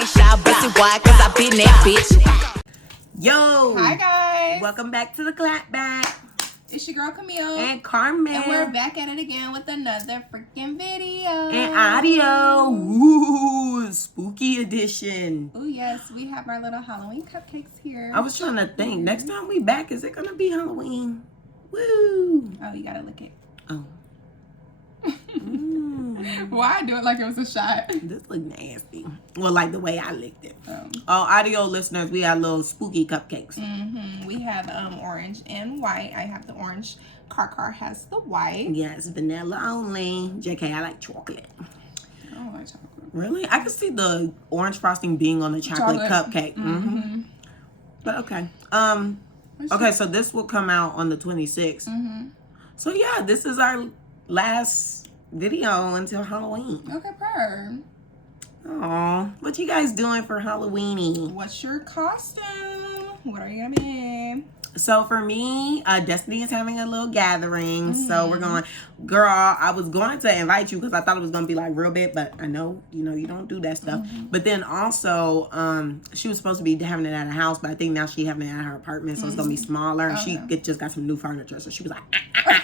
ain't shy, pussy wide, cause I been that bitch. Yo! Hi guys! Welcome back to the Clapback. It's your girl Camille. And Carmen. And we're back at it again with another freaking video. And audio. Ooh, spooky edition. Oh yes, we have our little Halloween cupcakes here. I was trying to think, next time we back, is it gonna be Halloween? Woo! Oh, you gotta lick it. Oh. Why do it like it was a shot? This look nasty. Well, like the way I licked it. Oh, audio listeners, we have little spooky cupcakes. We have orange and white. I have the orange. Car has the white. Yes, vanilla only. JK, I like chocolate. I don't like chocolate. Really? I can see the orange frosting being on the chocolate cupcake. But okay. Okay, so this will come out on the 26th. So yeah, this is our last video until Halloween. Okay, per. Aw, what you guys doing for Halloweeny? What's your costume? What are you gonna be? So for me, Destiny is having a little gathering. So we're going, girl, I was going to invite you because I thought it was going to be like real big, but I know, you don't do that stuff. But then also, she was supposed to be having it at her house, but I think now she's having it at her apartment. So it's going to be smaller. And she just got some new furniture. So she was like,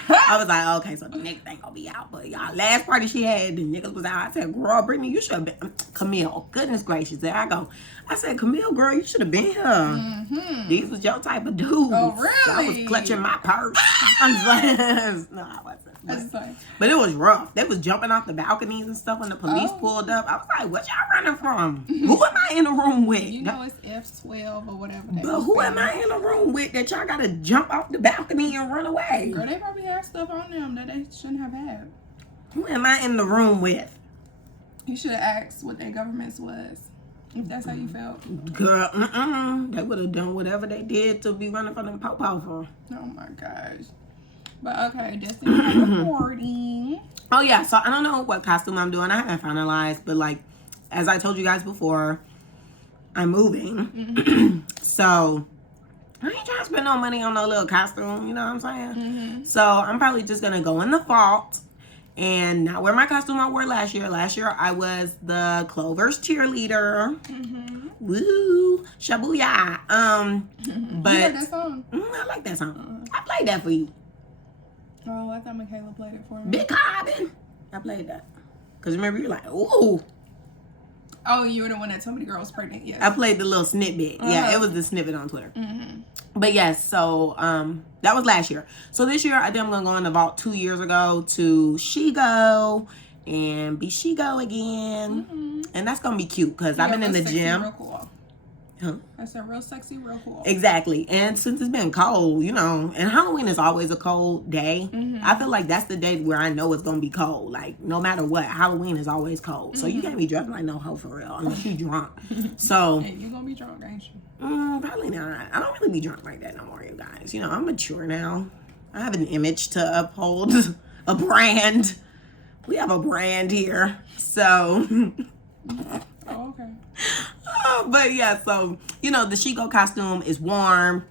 I was like, okay, so the niggas ain't going to be out. But y'all, last party she had, the niggas was out. I said, girl, Brittany, you should have been, Camille, goodness gracious. There I go. I said, Camille, girl, you should have been here. These was your type of dudes. Oh, really? So I was clutching my purse. I was like, no, I wasn't. But it was rough. They was jumping off the balconies and stuff when the police pulled up. I was like, what y'all running from? Who am I in the room with? You know it's F12 or whatever. But who am I in the room with that y'all gotta jump off the balcony and run away? Girl, they probably had stuff on them that they shouldn't have had. Who am I in the room with? You should have asked what their government's was. If that's how you felt. Girl, they would have done whatever they did to be running from them po-po for. Oh my gosh. But okay, Destiny recording. Oh yeah, so I don't know what costume I'm doing. I haven't finalized, but like, as I told you guys before, I'm moving. So, I ain't trying to spend no money on no little costume, you know what I'm saying? So, I'm probably just gonna go in the vault and not wear my costume I wore last year. Last year, I was the Clover's cheerleader. Woo! Shabuya. But You heard that song? I like that song. I played that for you. Oh, I thought Michaela played it for me. Big Carbon. I played that. Because remember, you were like, ooh. Oh, you were the one that told me the girl was pregnant. Yes. I played the little snippet. Yeah, it was the snippet on Twitter. But yes, so that was last year. So this year, I think I'm going to go in the vault 2 years ago to Shigo and be Shigo again. And that's going to be cute because I've been in the gym. Real cool. Huh? I said real sexy, real cool. Exactly. And since it's been cold, and Halloween is always a cold day. I feel like that's the day where I know it's going to be cold. Like, no matter what, Halloween is always cold. So you can't be dressing like no hoe for real unless you drunk. So. Hey, you going to be drunk, ain't you? Probably not. I don't really be drunk like that no more, you guys. I'm mature now. I have an image to uphold. A brand. We have a brand here. So. Oh, okay. But yeah, so, the Shigo costume is warm.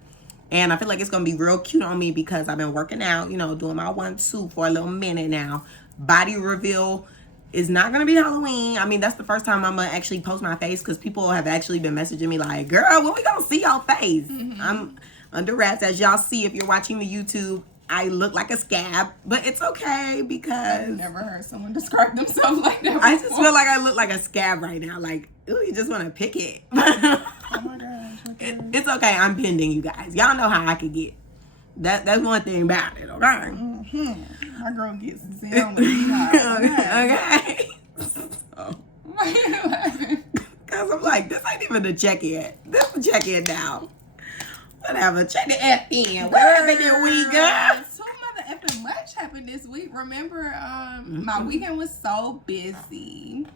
And I feel like it's going to be real cute on me because I've been working out, doing my 1-2 for a little minute now. Body reveal is not going to be Halloween. I mean, that's the first time I'm going to actually post my face because people have actually been messaging me like, girl, when we going to see your face? I'm under wraps. As y'all see, if you're watching the YouTube, I look like a scab, but it's okay because I've never heard someone describe themselves like that before. I just feel like I look like a scab right now. Like, ooh, you just want to pick it. Oh my gosh. It's okay. I'm pending, you guys. Y'all know how I could get. That's one thing about it, okay? My girl gets down with Okay. So, Why are you laughing? because I'm like, this ain't even the check-in. This is the check-in now. Whatever. Check the F in. What happened this week, girl? So mother effing much happened this week. Remember, my weekend was so busy.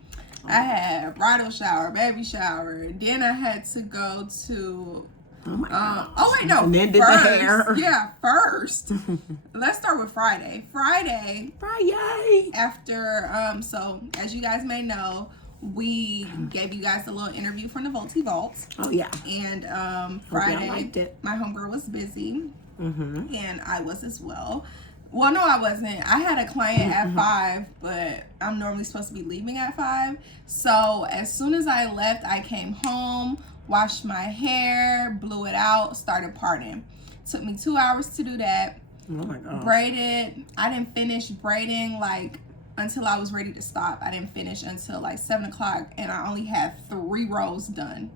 I had bridal shower, baby shower. Then I had to go to. Oh my God. Oh wait, no. And then did first, the hair. Yeah, first. Let's start with Friday. Friday. After so as you guys may know, we gave you guys a little interview from the Volty Vault. Oh yeah. And Friday, my homegirl was busy, and I was as well. Well, no, I wasn't. I had a client at 5, but I'm normally supposed to be leaving at 5. So as soon as I left, I came home, washed my hair, blew it out, started parting. Took me 2 hours to do that. Oh my gosh. Braided. I didn't finish braiding like until I was ready to stop. I didn't finish until like 7 o'clock, and I only had 3 rows done.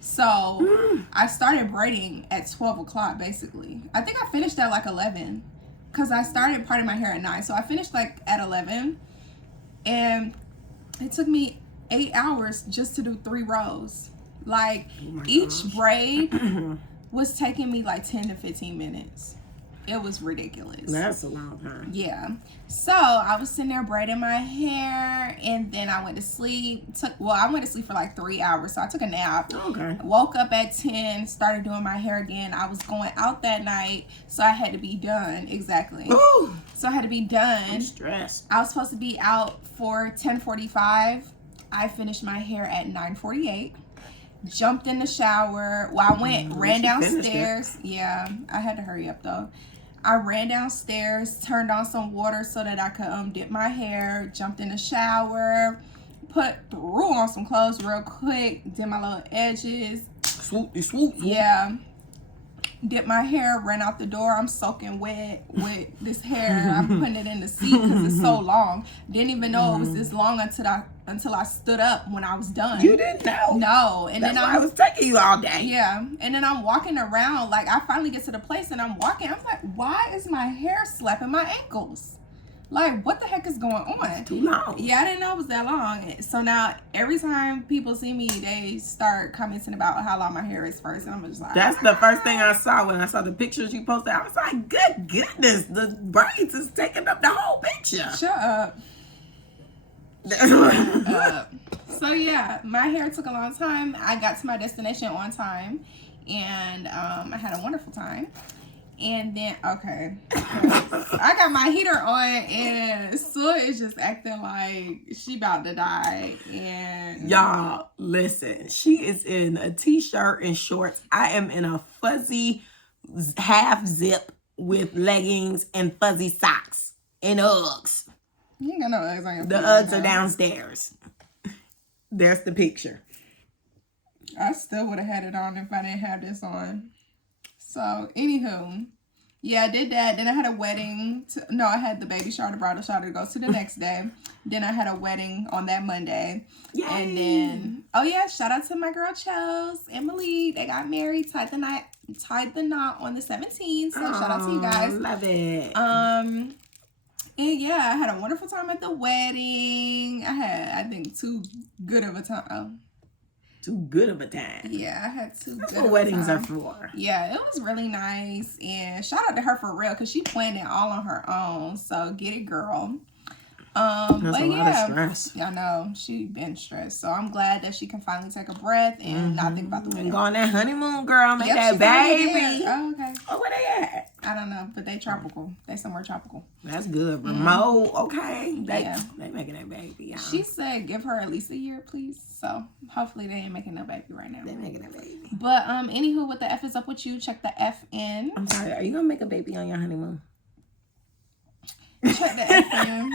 So I started braiding at 12 o'clock basically. I think I finished at like 11 because I started parting my hair at 9. So I finished like at 11, and it took me 8 hours just to do 3 rows. Like each braid was taking me like 10 to 15 minutes. It was ridiculous. That's a long time. Yeah. So I was sitting there braiding my hair, and then I went to sleep. I went to sleep for like 3 hours. So I took a nap. Okay. Woke up at 10, started doing my hair again. I was going out that night, so I had to be done. Exactly. Ooh. So I had to be done. I'm stressed. I was supposed to be out for 10:45. I finished my hair at 9:48. Jumped in the shower. Well, I ran downstairs. Yeah, I had to hurry up though. I ran downstairs, turned on some water so that I could dip my hair, jumped in the shower, threw on some clothes real quick, did my little edges. Swoop. Yeah. Dip my hair, ran out the door. I'm soaking wet with this hair. I'm putting it in the seat because it's so long. Didn't even know it was this long until I stood up when I was done. You didn't know? No. And that's then why I was taking you all day. Yeah. And then I'm walking around. Like, I finally get to the place and I'm walking. I'm like, why is my hair slapping my ankles? Like, what the heck is going on? It's too long. Yeah, I didn't know it was that long. So now, every time people see me, they start commenting about how long my hair is first. And I'm just like... That's the first thing I saw when I saw the pictures you posted. I was like, good goodness, the braids is taking up the whole picture. Shut up. Shut up. So, yeah, my hair took a long time. I got to my destination on time. And I had a wonderful time. And then, okay, I got my heater on, and Sue is just acting like she about to die. And y'all, listen, she is in a t-shirt and shorts. I am in a fuzzy half zip with leggings and fuzzy socks and Uggs. You ain't got no Uggs on your feet. The Uggs are downstairs. There's the picture. I still would have had it on if I didn't have this on. So, anywho, yeah, I did that. Then I had a wedding. I had the baby shower, the bridal shower to go to the next day. Then I had a wedding on that Monday. Yay. And then, oh yeah, shout out to my girl Chels and Malik. They got married, tied the knot on the 17th. So shout out to you guys. Love it. And yeah, I had a wonderful time at the wedding. I had, I think, too good of a time. Too good of a time. Yeah, I had too That's good what of weddings a time. are for. Yeah, it was really nice. And shout out to her for real, because she planned it all on her own. So get it, girl. That's but a lot of stress. I know. She been stressed. So I'm glad that she can finally take a breath and not think about the wedding. Go on that honeymoon, girl. Make Yep, that baby. Oh, okay. Oh, where they at? I don't know, but they tropical. They somewhere tropical. That's good. Remote, okay. They making that baby, y'all. She said give her at least a year, please. So hopefully they ain't making no baby right now. They making that baby. But anywho, what the F is up with you? Check the F in. I'm sorry. Are you gonna make a baby on your honeymoon? Check the F in.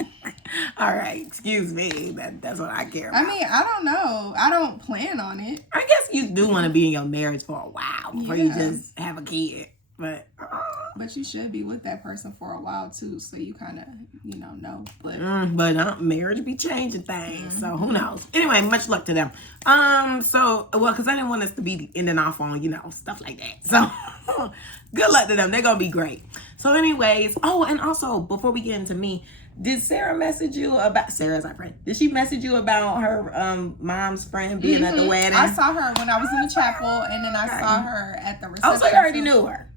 All right. Excuse me. That's what I care about. I mean, I don't know. I don't plan on it. I guess you do want to be in your marriage for a while before you just have a kid. But you should be with that person for a while too, so you kind of know. But marriage be changing things, so who knows? Anyway, much luck to them. Because I didn't want us to be ending off on stuff like that. So good luck to them. They're gonna be great. So, anyways, and also before we get into me, did Sarah message you about Sarah's our friend? Did she message you about her mom's friend being at the wedding? I saw her when I was in the chapel, and then I saw her at the reception. Oh, so you already knew her.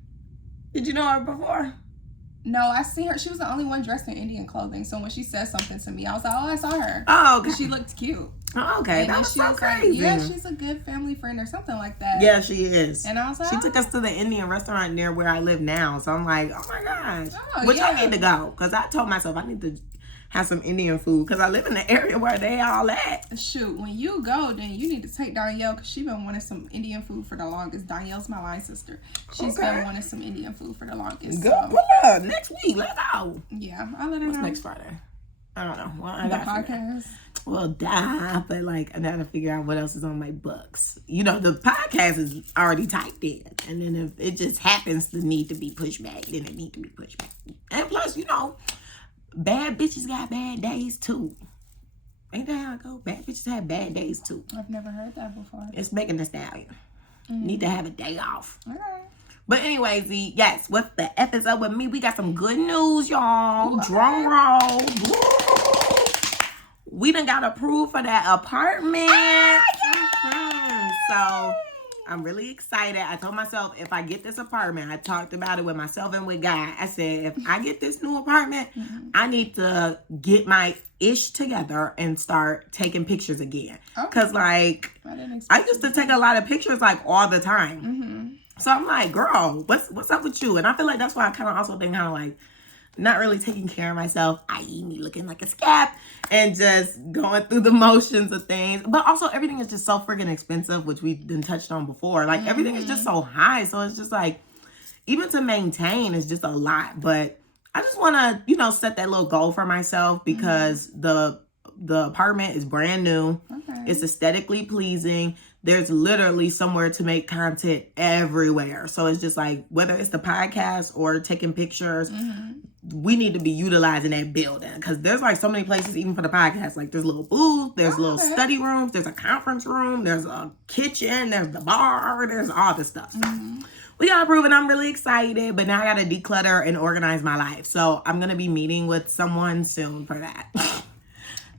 Did you know her before? No, I seen her. She was the only one dressed in Indian clothing. So when she said something to me, I was like, oh, I saw her. Oh, okay. Because she looked cute. Oh, okay. And that was she so was crazy. like, yeah, she's a good family friend or something like that. Yeah, she is. And I was like, she took us to the Indian restaurant near where I live now. So I'm like, oh my gosh. Oh, Which I need to go. Because I told myself I need to have some Indian food because I live in the area where they all at. Shoot, when you go, then you need to take Danielle because she been wanting some Indian food for the longest. Danielle's my line sister. She's been wanting some Indian food for the longest. Go pull up next week. Let's go. Yeah, I'll let her know. What's next Friday? I don't know. Well, I The got podcast. Well, but like I gotta figure out what else is on my books. You know, the podcast is already typed in, and then if it just happens to need to be pushed back, then it need to be pushed back. And plus, you know, bad bitches got bad days too. Ain't that how it go? Bad bitches have bad days too. I've never heard that before. It's Megan Thee Stallion. Need to have a day off. All right. But anyways, yes, what the F is up with me? We got some good news, y'all. Drum roll. Woo. We done got approved for that apartment. So I'm really excited. I told myself if I get this apartment, I talked about it with myself and with God. I said, if I get this new apartment, I need to get my ish together and start taking pictures again. Because like, I used to take a lot of pictures like all the time. So I'm like, girl, what's up with you? And I feel like that's why I kind of also been kind of like not really taking care of myself, i.e. me looking like a scab and just going through the motions of things. But also everything is just so freaking expensive, which we've been touched on before. Like everything is just so high. So it's just like, even to maintain is just a lot. But I just want to, you know, set that little goal for myself because the apartment is brand new. It's aesthetically pleasing. There's literally somewhere to make content everywhere. So it's just like, whether it's the podcast or taking pictures, we need to be utilizing that building. Because there's like so many places, even for the podcast. Like there's little booths, there's little study rooms, there's a conference room, there's a kitchen, there's the bar, there's all this stuff. So we got approved and I'm really excited. But now I got to declutter and organize my life. So I'm going to be meeting with someone soon for that.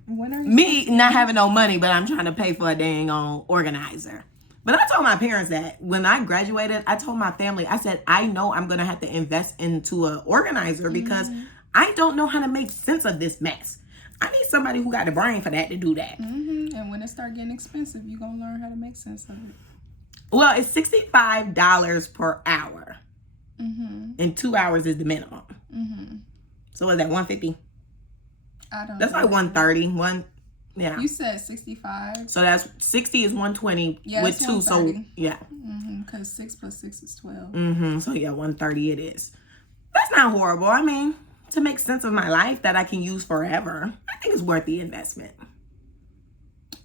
When are you Me not having no money, but I'm trying to pay for a dang on organizer. But I told my parents that when I graduated, I told my family, I said, I know I'm going to have to invest into an organizer because I don't know how to make sense of this mess. I need somebody who got the brain for that to do that. And when it start getting expensive, you're going to learn how to make sense of it. Well, it's $65 per hour. And 2 hours is the minimum. So is that $150? I don't That's know. like 130. Yeah. You said 65. So that's 60 is 120 with 2. So yeah. Because 6 plus 6 is 12. So yeah, 130 it is. That's not horrible. I mean, to make sense of my life that I can use forever, I think it's worth the investment.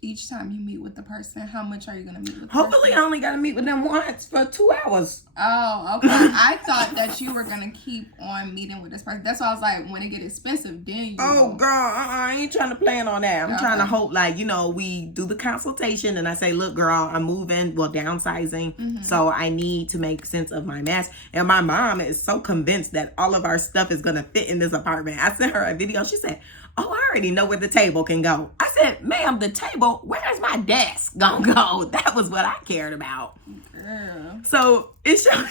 Each time you meet with the person, how much are you going to meet with the Hopefully person? I only got to meet with them once for 2 hours. Oh, okay. I thought that you were going to keep on meeting with this person. That's why I was like, when it get expensive, then you Oh, go. girl, I ain't trying to plan on that. I'm trying to hope, like, you know, we do the consultation and I say, look, girl, I'm moving, downsizing. So I need to make sense of my mess. And my mom is so convinced that all of our stuff is going to fit in this apartment. I sent her a video. She said, oh, I already know where the table can go. I said, ma'am, the table, where's my desk gonna go? That was what I cared about. Girl. So it showed.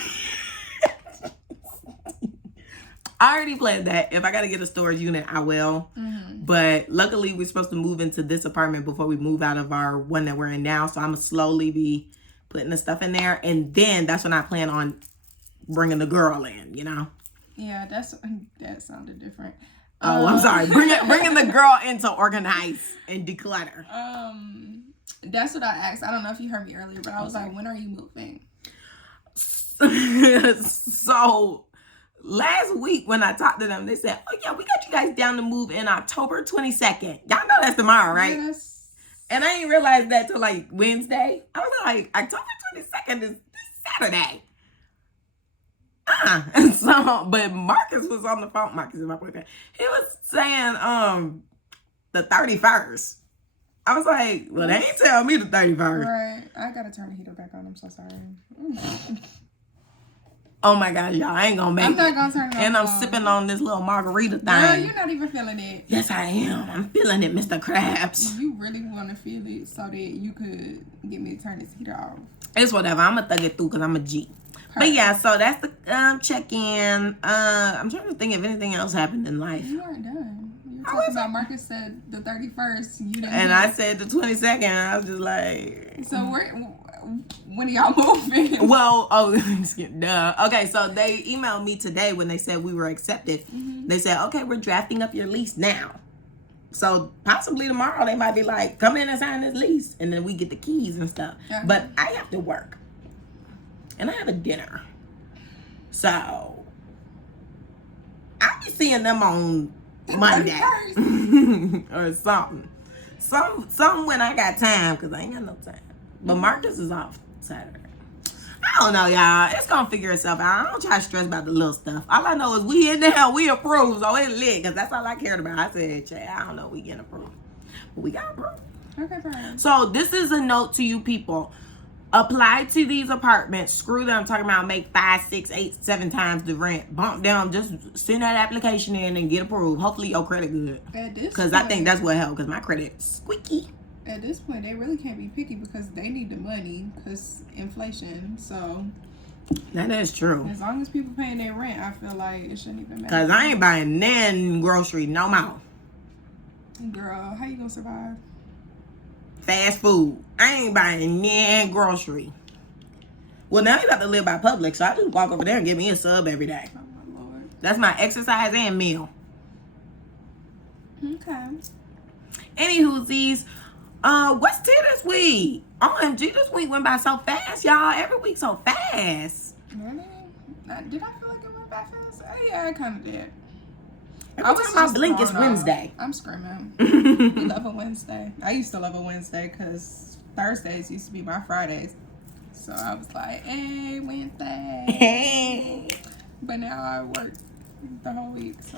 I already planned that. If I got to get a storage unit, I will. But luckily, we're supposed to move into this apartment before we move out of our one that we're in now. So I'm going to slowly be putting the stuff in there. And then that's when I plan on bringing the girl in, you know? Yeah, that sounded different. Oh, I'm sorry. Bringing the girl in to organize and declutter. That's what I asked. I don't know if you heard me earlier, but I was like, when are you moving? So last week when I talked to them, they said, oh yeah, we got you guys down to move in October 22nd. Y'all know that's tomorrow, right? Yes. And I didn't realize that till like Wednesday. I was like, October 22nd is this Saturday. And so, but Marcus was on the phone. Marcus is my boyfriend. He was saying the 31st. I was like, well, they ain't tell me the 31st. Right. I gotta turn the heater back on. I'm so sorry. Oh my gosh, y'all, I ain't gonna make I'm it. not gonna turn it And I'm on. sipping on this little margarita thing. Girl, you're not even feeling it. Yes, I am. I'm feeling it, Mr. Krabs. You really want to feel it so that you could get me to turn this heater off. It's whatever. I'm gonna thug it through because I'm a G. But yeah, so that's the check-in. I'm trying to think if anything else happened in life. You aren't done. You were talking about Marcus said the 31st. You didn't. And I said the 22nd. I was just like. So when are y'all moving? Well, duh. Okay, so they emailed me today when they said we were accepted. They said, okay, we're drafting up your lease now. So possibly tomorrow they might be like, come in and sign this lease, and then we get the keys and stuff. But I have to work, and I have a dinner, so I'll be seeing them on Monday or something. Some when I got time, because I ain't got no time. But Marcus is off Saturday. I don't know, y'all. It's gonna figure itself out. I don't try to stress about the little stuff. All I know is we in there, we approved, so it's lit, because that's all I cared about. I said, Chad, I don't know, we getting approved. But we got approved. Okay, fine. So this is a note to you people. Apply to these apartments. Screw them. I'm talking about make 5, 6, 8, 7 times the rent. Bump down. Just send that application in and get approved. Hopefully your credit good. Because I think that's what helped. Because my credit's squeaky. At this point, they really can't be picky because they need the money because inflation. So that is true. As long as people paying their rent, I feel like it shouldn't even matter. Because I ain't buying none grocery no more. Girl, how you gonna survive? Fast food. I ain't buying none grocery. Well, now you got to live by Publix, so I just walk over there and get me a sub every day. Oh my Lord. That's my exercise and meal. Okay. Anywhoosies, what's tea this week? OMG, this week went by so fast, y'all. Every week so fast. Really? Did I feel like it went by fast? Yeah, I kind of did. Every time I blink, it's Wednesday. I'm screaming. We love a Wednesday. I used to love a Wednesday because Thursdays used to be my Fridays. So I was like, hey, Wednesday. Hey. But now I work the whole week, so.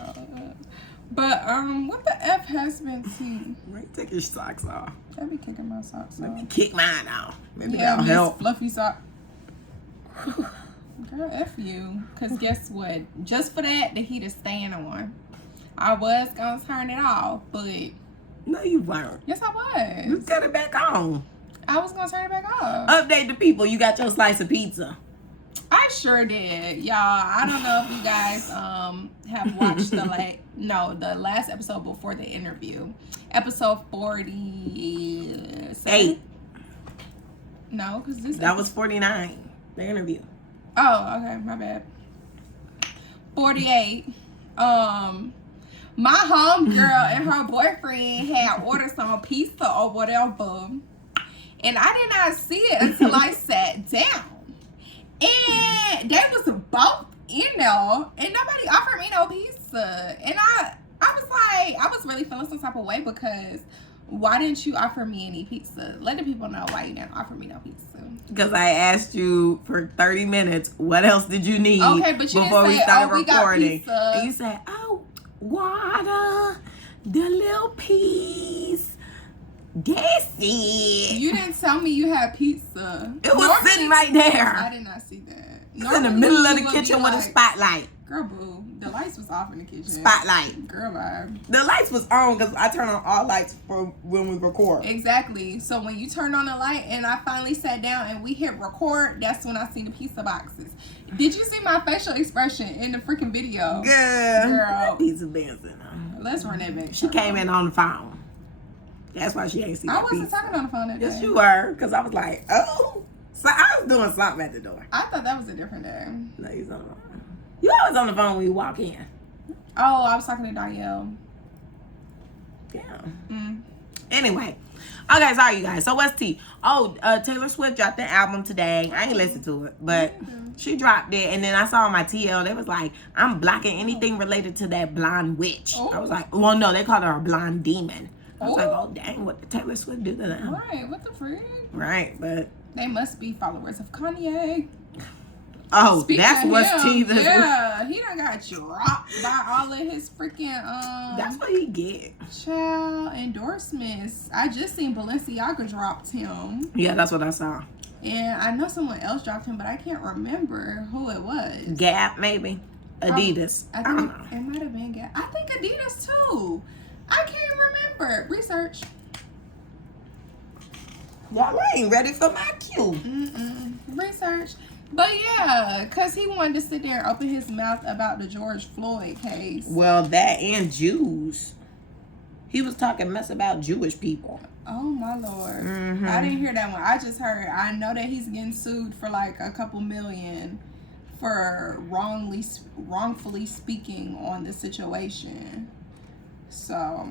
But what the F has been tea? Wait, take your socks off. I be kicking my socks Let off. me kick mine off. Maybe Yeah, that'll help. Fluffy sock. Girl, F you. Because guess what? Just for that, the heat is staying on. I was going to turn it off, but... No, you weren't. Yes, I was. You cut it back on. I was going to turn it back off. Update the people. You got your slice of pizza. I sure did. Y'all, I don't know if you guys have watched the last episode before the interview. Episode 48. No, because that was 49. The interview. Oh, okay, my bad. 48. My homegirl and her boyfriend had ordered some pizza or whatever, and I did not see it until I sat down. And they was both in there, and nobody offered me no pizza. And I was like, I was really feeling some type of way because why didn't you offer me any pizza? Let the people know why you didn't offer me no pizza. Because I asked you for 30 minutes, what else did you need before we started recording? And you said, oh, water, the little peas. That's it. You didn't tell me you had pizza. It was sitting right there. I did not see that. It's in the middle of the kitchen with a spotlight. Girl, boo. The lights was off in the kitchen. Spotlight. Girl, vibe. The lights was on because I turn on all lights for when we record. Exactly. So when you turned on the light and I finally sat down and we hit record, that's when I seen the pizza boxes. Did you see my facial expression in the freaking video? Girl. Pizza dancing. Let's run that back. She came in on the phone. That's why she ain't seen I wasn't talking on the phone that day. Yes, you were. Because I was like, oh. So I was doing something at the door. I thought that was a different day. No, you was on the phone. You always on the phone when you walk in. Oh, I was talking to Danielle. Yeah. Anyway. Okay, sorry, you guys. So what's tea? Oh, Taylor Swift dropped the album today. I ain't listened to it, but she dropped it. And then I saw on my TL, they was like, I'm blocking anything related to that blonde witch. Oh. I was like, well, no, they called her a blonde demon. I was like, oh, dang, what did Taylor Swift do to them? Right, what the freak? Right, but... They must be followers of Kanye. Oh, Speaking that's of what's him, tea this yeah, he done got dropped by all of his freaking That's what he get. Child endorsements. I just seen Balenciaga dropped him. Yeah, that's what I saw. And I know someone else dropped him, but I can't remember who it was. Gap, maybe. Adidas. I think it might have been Gap. I think Adidas too. I can't remember. Research. Y'all ain't ready for my cue. Research. But yeah, because he wanted to sit there and open his mouth about the George Floyd case. Well, that and Jews. He was talking mess about Jewish people. Oh my Lord. I didn't hear that one. I just heard, I know that he's getting sued for like a couple million for wrongfully speaking on the situation. So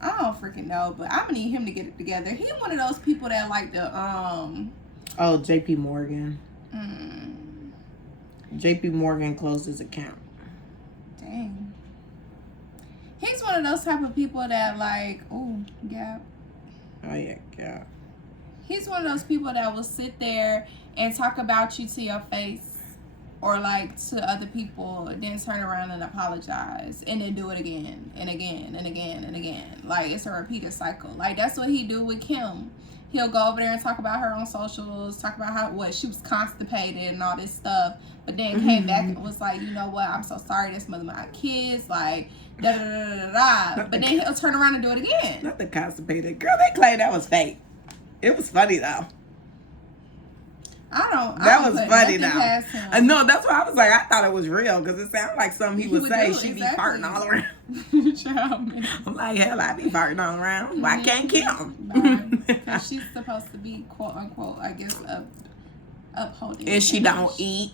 I don't freaking know, but I'm gonna need him to get it together. He one of those people that like to Oh, JP Morgan. JP Morgan closed his account. Dang. He's one of those type of people that like, oh, yeah. Oh yeah, yeah. He's one of those people that will sit there and talk about you to your face. Or like to other people, then turn around and apologize, and then do it again and again and again and again. Like it's a repeated cycle. Like that's what he do with Kim. He'll go over there and talk about her on socials, talk about how she was constipated and all this stuff, but then came back and was like, you know what? I'm so sorry. This mother my kids. Like da da da da da. But then he'll turn around and do it again. Not the constipated girl. They claimed that was fake. It was funny though. That was funny though. No, that's why I was like, I thought it was real because it sounded like something he would say. She be farting all around. I'm like, hell, I be farting all around. Why can't Kim? Because she's supposed to be quote unquote, I guess, upholding. And she don't eat.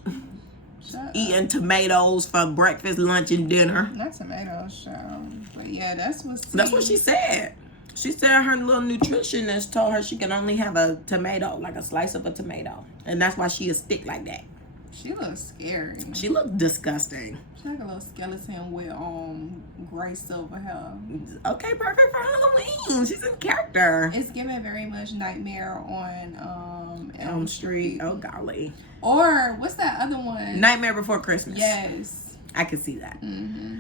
Eating tomatoes for breakfast, lunch, and dinner. Not tomatoes, show. But yeah, that's what she said. She said her little nutritionist told her she can only have a tomato, like a slice of a tomato. And that's why she is thick like that. She looks scary. She looks disgusting. She's like a little skeleton with gray silver hair. Okay, perfect for Halloween. She's in character. It's giving very much Nightmare on Elm Street. Oh, golly. Or, what's that other one? Nightmare Before Christmas. Yes. I can see that.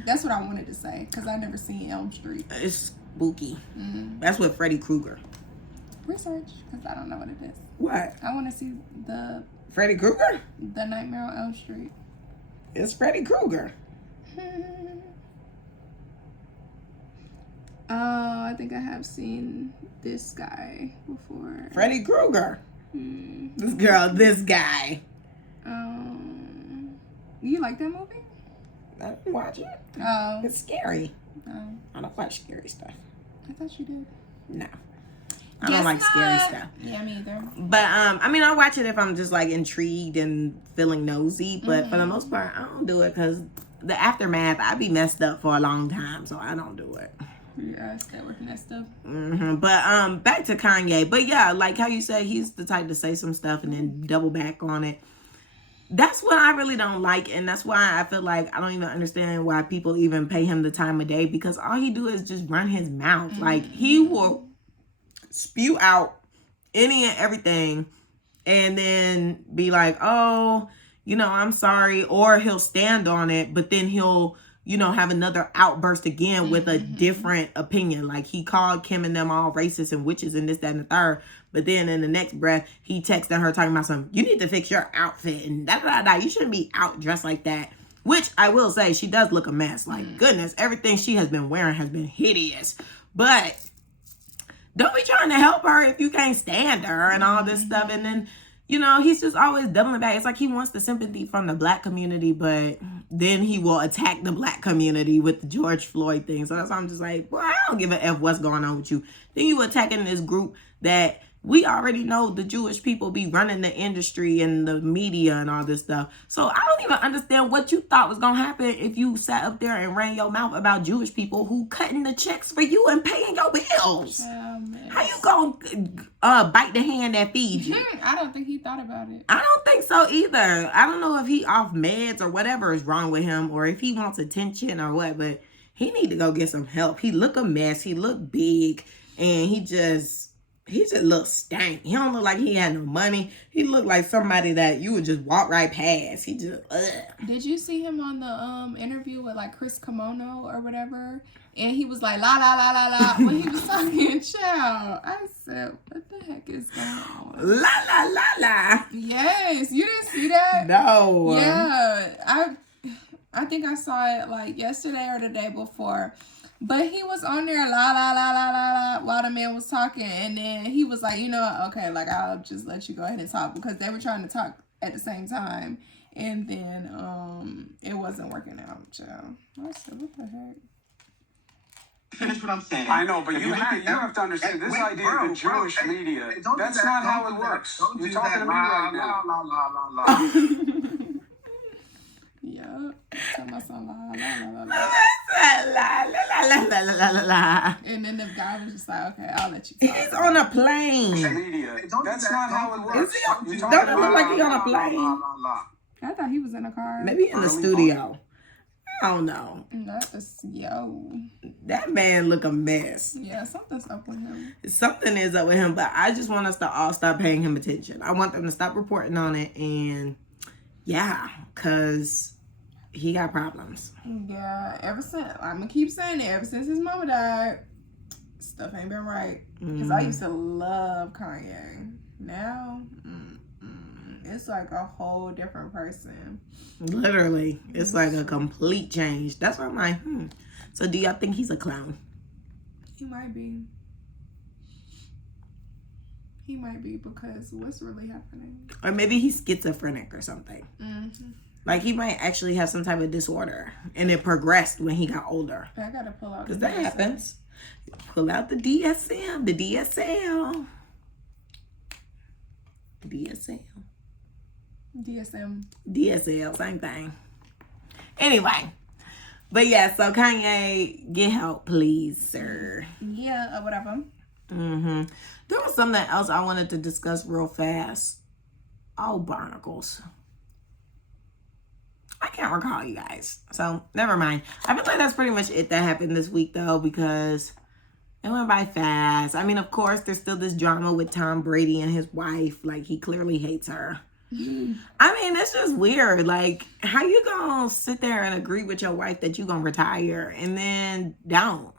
That's what I wanted to say, because I never seen Elm Street. It's spooky. That's with Freddy Krueger. Research, because I don't know what it is. What? I want to see the Freddy Krueger? The Nightmare on Elm Street. It's Freddy Krueger. Oh, I think I have seen this guy before. Freddy Krueger. This guy. You like that movie? I didn't watch it. Oh. It's scary. Oh. I don't watch scary stuff. I thought you did. No. I don't like scary stuff. Yeah, me either. But I mean, I'll watch it if I'm just like intrigued and feeling nosy. But for the most part, I don't do it because the aftermath, I'd be messed up for a long time, so I don't do it. Yeah, I stay working that stuff. But back to Kanye. But yeah, like how you said, he's the type to say some stuff and then double back on it. That's what I really don't like, and that's why I feel like I don't even understand why people even pay him the time of day, because all he do is just run his mouth. Like, he will spew out any and everything and then be like, oh, you know, I'm sorry, or he'll stand on it, but then he'll, you know, have another outburst again with a different opinion. Like, he called Kim and them all racist and witches and this, that, and the third. But then in the next breath, he texted her talking about something. You need to fix your outfit and da-da-da-da. You shouldn't be out dressed like that. Which I will say, she does look a mess. Like, goodness, everything she has been wearing has been hideous. But don't be trying to help her if you can't stand her and all this stuff. And then, you know, he's just always doubling back. It's like he wants the sympathy from the black community, but then he will attack the black community with the George Floyd thing. So that's why I'm just like, well, I don't give a F what's going on with you. Then you attacking this group that we already know the Jewish people be running the industry and the media and all this stuff. So I don't even understand what you thought was going to happen if you sat up there and ran your mouth about Jewish people who cutting the checks for you and paying your bills. How you going to bite the hand that feeds you? I don't think he thought about it. I don't think so either. I don't know if he off meds or whatever is wrong with him, or if he wants attention or what, but he need to go get some help. He look a mess. He look big, and he just look stank. He don't look like he had no money. He looked like somebody that you would just walk right past. He just, Did you see him on the interview with like Chris Kimono or whatever? And he was like, la, la, la, la, la, when he was talking, child. I said, what the heck is going on? La, la, la, la. Yes. You didn't see that? No. Yeah. I think I saw it like yesterday or the day before. But he was on there, la, la, la, la, la, la, while the man was talking. And then he was like, you know, okay, like, I'll just let you go ahead and talk. Because they were trying to talk at the same time. And then it wasn't working out, child. I said, what the heck? Finish what I'm saying. I know, but you have to understand this idea of the Jewish media. That's not how it works. You're talking to me right now. Yeah. Tell my son la la la la La. And then the guy was just like, okay, I'll let you talk. He's on a plane. Media. That's not how it works. Is he? Don't it look like he's on a plane? I thought he was in a car. Maybe in the studio. I don't know. Not this, yo. That man look a mess. Yeah, something's up with him. Something is up with him, but I just want us to all stop paying him attention. I want them to stop reporting on it, and yeah, because he got problems. Yeah, ever since, I'm going to keep saying it, ever since his mama died, stuff ain't been right. Because I used to love Kanye. Now, it's like a whole different person. Literally. It's like a complete change. That's why I'm like, So do y'all think he's a clown? He might be. He might be, because what's really happening? Or maybe he's schizophrenic or something. Like he might actually have some type of disorder. And it progressed when he got older. I got to pull out. Because that happens. Pull out the DSM. The DSL. DSL, same thing. Anyway. But yeah, so Kanye, get help, please, sir. Yeah, whatever. There was something else I wanted to discuss real fast. Oh, barnacles. I can't recall, you guys. So, never mind. I feel like that's pretty much it that happened this week, though, because it went by fast. I mean, of course, there's still this drama with Tom Brady and his wife. Like, he clearly hates her. I mean, it's just weird. Like, how you gonna sit there and agree with your wife that you gonna retire and then don't?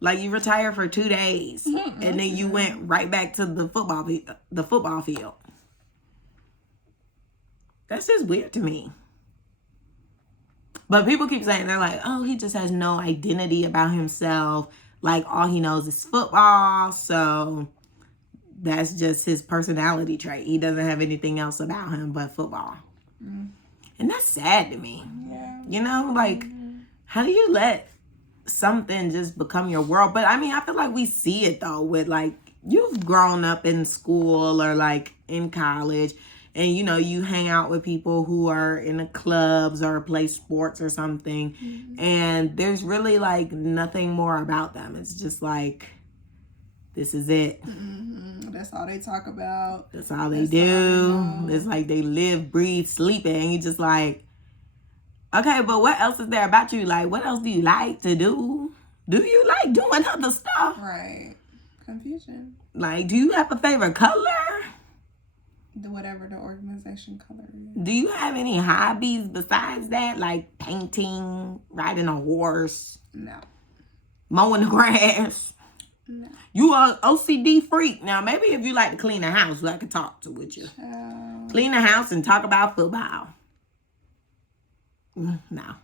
Like, you retire for 2 days and then you went right back to the football field. That's just weird to me. But people keep saying, they're like, oh, he just has no identity about himself. Like, all he knows is football. So that's just his personality trait. He doesn't have anything else about him but football. And that's sad to me. Yeah. You know, like, how do you let something just become your world? But I mean, I feel like we see it though with, like, you've grown up in school or like in college, and you know, you hang out with people who are in the clubs or play sports or something, and there's really like nothing more about them. It's just like, this is it. That's all they talk about. That's all they do. It's like they live, breathe, sleep it, and you just like, okay, but what else is there about you? Like, what else do you like to do? Do you like doing other stuff? Right. Confusion. Like, do you have a favorite color? Whatever the organization color is. Do you have any hobbies besides that? Like painting, riding a horse? No. Mowing the grass? No. You are OCD freak. Now, maybe if you like to clean the house, I could talk to with you. Clean the house and talk about football. No.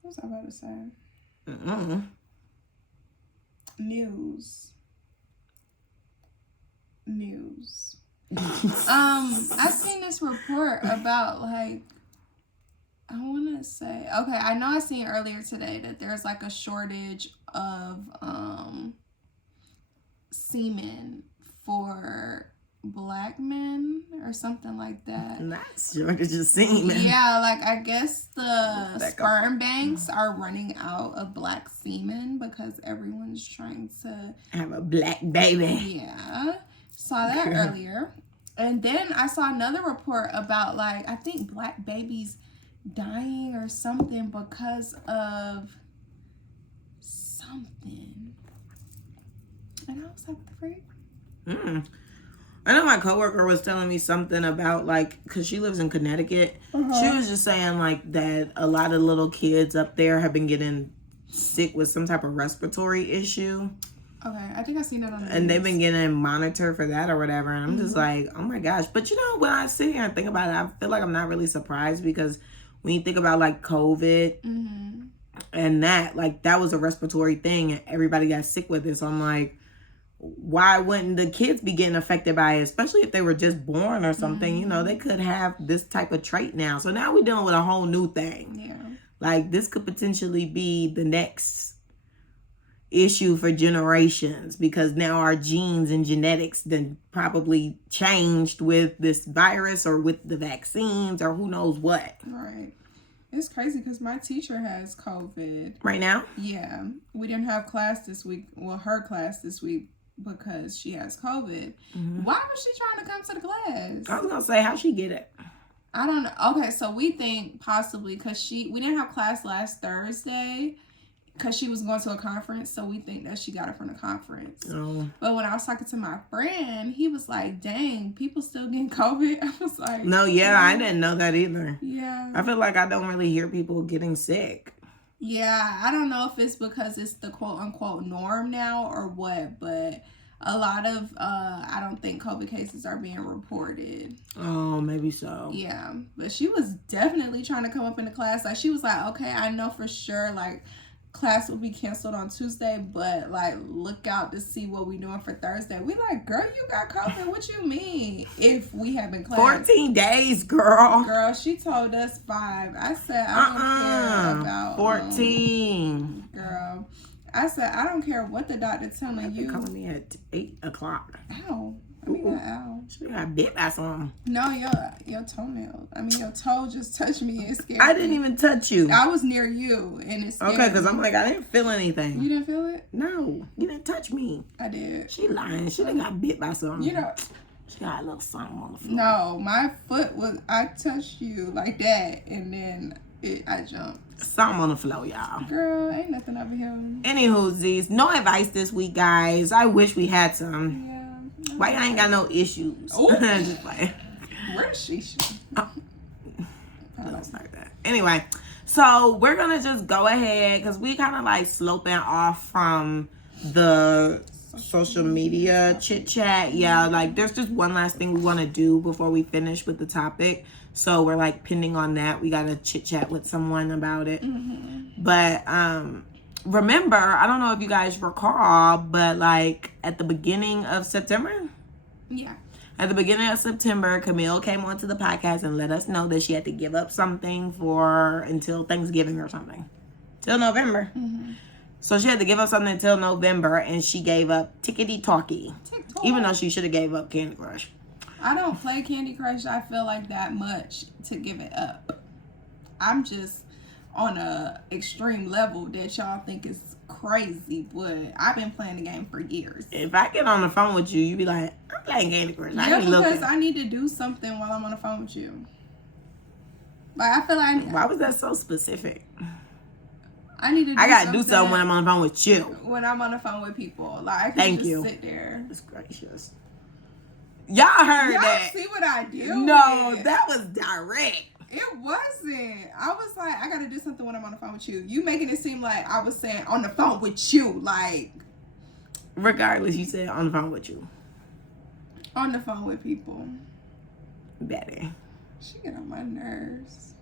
What was I about to say? News. I seen this report about, like, I want to say, okay, I know I seen earlier today that there's like a shortage of semen for Black men or something like that. Not shortage of semen. Yeah, like I guess the sperm banks are running out of Black semen because everyone's trying to have a Black baby. Yeah. Saw that earlier. And then I saw another report about, like, I think Black babies dying or something because of something. And I was like, what the freak? I know my coworker was telling me something about, like, because she lives in Connecticut. She was just saying, like, that a lot of little kids up there have been getting sick with some type of respiratory issue. Okay, I think I seen that on the news. And they've been getting monitored for that or whatever. And I'm just like, oh my gosh. But you know, when I sit here and think about it, I feel like I'm not really surprised, because when you think about like COVID and that, like, that was a respiratory thing and everybody got sick with it. So I'm like, why wouldn't the kids be getting affected by it? Especially if they were just born or something, you know, they could have this type of trait now. So now we're dealing with a whole new thing. Yeah. Like, this could potentially be the next, issue for generations because now our genes and genetics then probably changed with this virus or with the vaccines or who knows what. Right. It's crazy because my teacher has COVID. Right now? Yeah. We didn't have class this week. Well, her class this week because she has COVID. Why was she trying to come to the class? I was going to say, how'd she get it? I don't know. Okay, so we think possibly because we didn't have class last Thursday because she was going to a conference, so we think that she got it from the conference. Oh. But when I was talking to my friend, he was like, dang, people still getting COVID? I was like... No, yeah, I didn't know that either. Yeah. I feel like I don't really hear people getting sick. Yeah, I don't know if it's because it's the quote-unquote norm now or what, but a lot of, I don't think COVID cases are being reported. Oh, maybe so. Yeah, but she was definitely trying to come up in the class. Like, she was like, okay, I know for sure, like, class will be canceled on Tuesday, but like look out to see what we doing for Thursday. We like, girl, you got COVID. What you mean? If we haven't class 14 days, girl. Girl, she told us 5. I said I don't care about 14. Girl, I said I don't care what the doctor telling you. Calling me at 8 o'clock. Ow. I mean, not ow. She got bit by something. No, your toenail. I mean, your toe just touched me and scared I didn't even touch you. I was near you and it scared Okay, because me. I'm like, I didn't feel anything. You didn't feel it? No, you didn't touch me. I did. She lying. She done got bit by something. You know. She got a little something on the floor. No, my foot was, I touched you like that and then I jumped. Something on the floor, y'all. Girl, ain't nothing over here. Anywho, Z's, no advice this week, guys. I wish we had some. Yeah. Why y'all ain't got no issues? Ooh. Just like, Where's she? don't start that. Anyway, so we're gonna just go ahead because we kind of like sloping off from the social media chit chat. Yeah, like there's just one last thing we want to do before we finish with the topic. So we're like pending on that. We gotta chit chat with someone about it. But remember, I don't know if you guys recall, but like at the beginning of September. Yeah. At the beginning of September, Camille came onto the podcast and let us know that she had to give up something until Thanksgiving or something. Till November. So she had to give up something until November, and she gave up Tickety Talkie. TikTok. Even though she should have gave up Candy Crush. I don't play Candy Crush, I feel like that much to give it up. I'm just on a extreme level that y'all think is crazy, but I've been playing the game for years. If I get on the phone with you, you be like, I'm playing Candy Crush. I Yeah, ain't because looking. I need to do something while I'm on the phone with you. Like, I feel like Why was that so specific? I need to do I gotta do something when I'm on the phone with you. When I'm on the phone with people. Like, I can Thank just you. sit there. It's gracious. Y'all heard Y'all that. see what I do? No, that was direct. It wasn't. I was like, I gotta do something when I'm on the phone with you. You making it seem like I was saying on the phone with you, like Regardless, you said on the phone with you. on the phone with people. Better. She get on my nerves.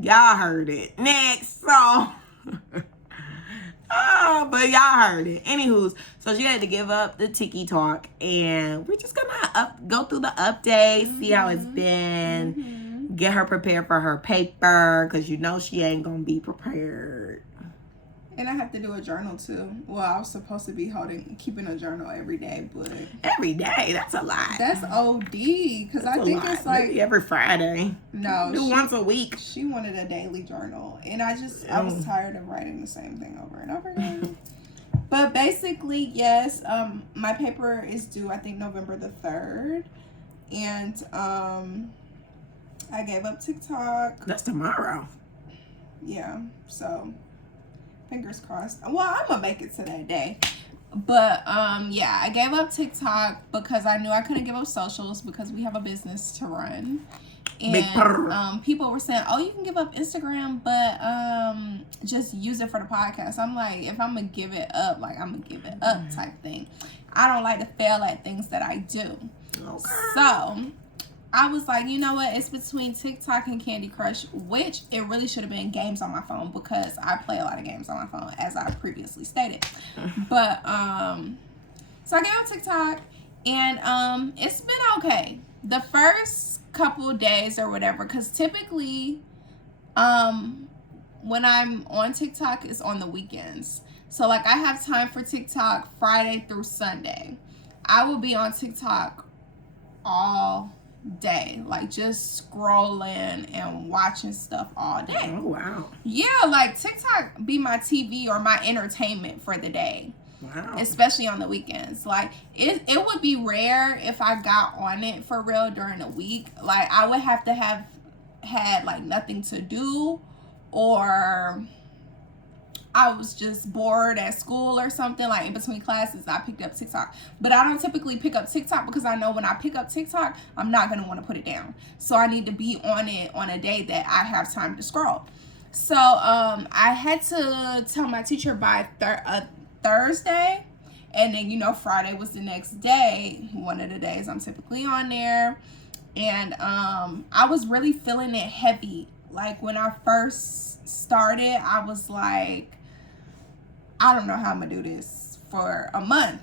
Y'all heard it. Next. So. Oh, but y'all heard it. Anywho, so she had to give up the Tiki Talk, and we're just gonna go through the updates, see how it's been, get her prepared for her paper, because you know she ain't gonna be prepared. And I have to do a journal too. Well, I was supposed to be keeping a journal every day, but Every day, that's a lot. that's OD. Because I think it's like maybe every Friday. no, Do once a week. she wanted a daily journal, and I was tired of writing the same thing over and over again. But basically, yes, my paper is due, I think, November the 3rd, and I gave up TikTok. That's tomorrow. Yeah, so fingers crossed. Well, I'm gonna make it to that day. But yeah, I gave up TikTok because I knew I couldn't give up socials because we have a business to run. And people were saying, oh, you can give up Instagram, but just use it for the podcast. I'm like, if I'm gonna give it up, like I'm gonna give it up type thing. I don't like to fail at things that I do. Okay. So I was like, you know what? It's between TikTok and Candy Crush, which it really should have been games on my phone because I play a lot of games on my phone, as I previously stated. But so I gave up TikTok, and it's been okay. The first couple of days or whatever, because typically when I'm on TikTok, it's on the weekends. So like I have time for TikTok Friday through Sunday. I will be on TikTok all day, like just scrolling and watching stuff all day. Oh wow. Yeah, like TikTok be my TV or my entertainment for the day. Wow. Especially on the weekends. Like it would be rare if I got on it for real during the week. Like I would have to have had like nothing to do, or I was just bored at school or something, like in between classes, I picked up TikTok. But I don't typically pick up TikTok because I know when I pick up TikTok, I'm not going to want to put it down. So I need to be on it on a day that I have time to scroll. So I had to tell my teacher by Thursday. And then, you know, Friday was the next day, one of the days I'm typically on there. And I was really feeling it heavy. Like when I first started, I was like, I don't know how I'm gonna do this for a month.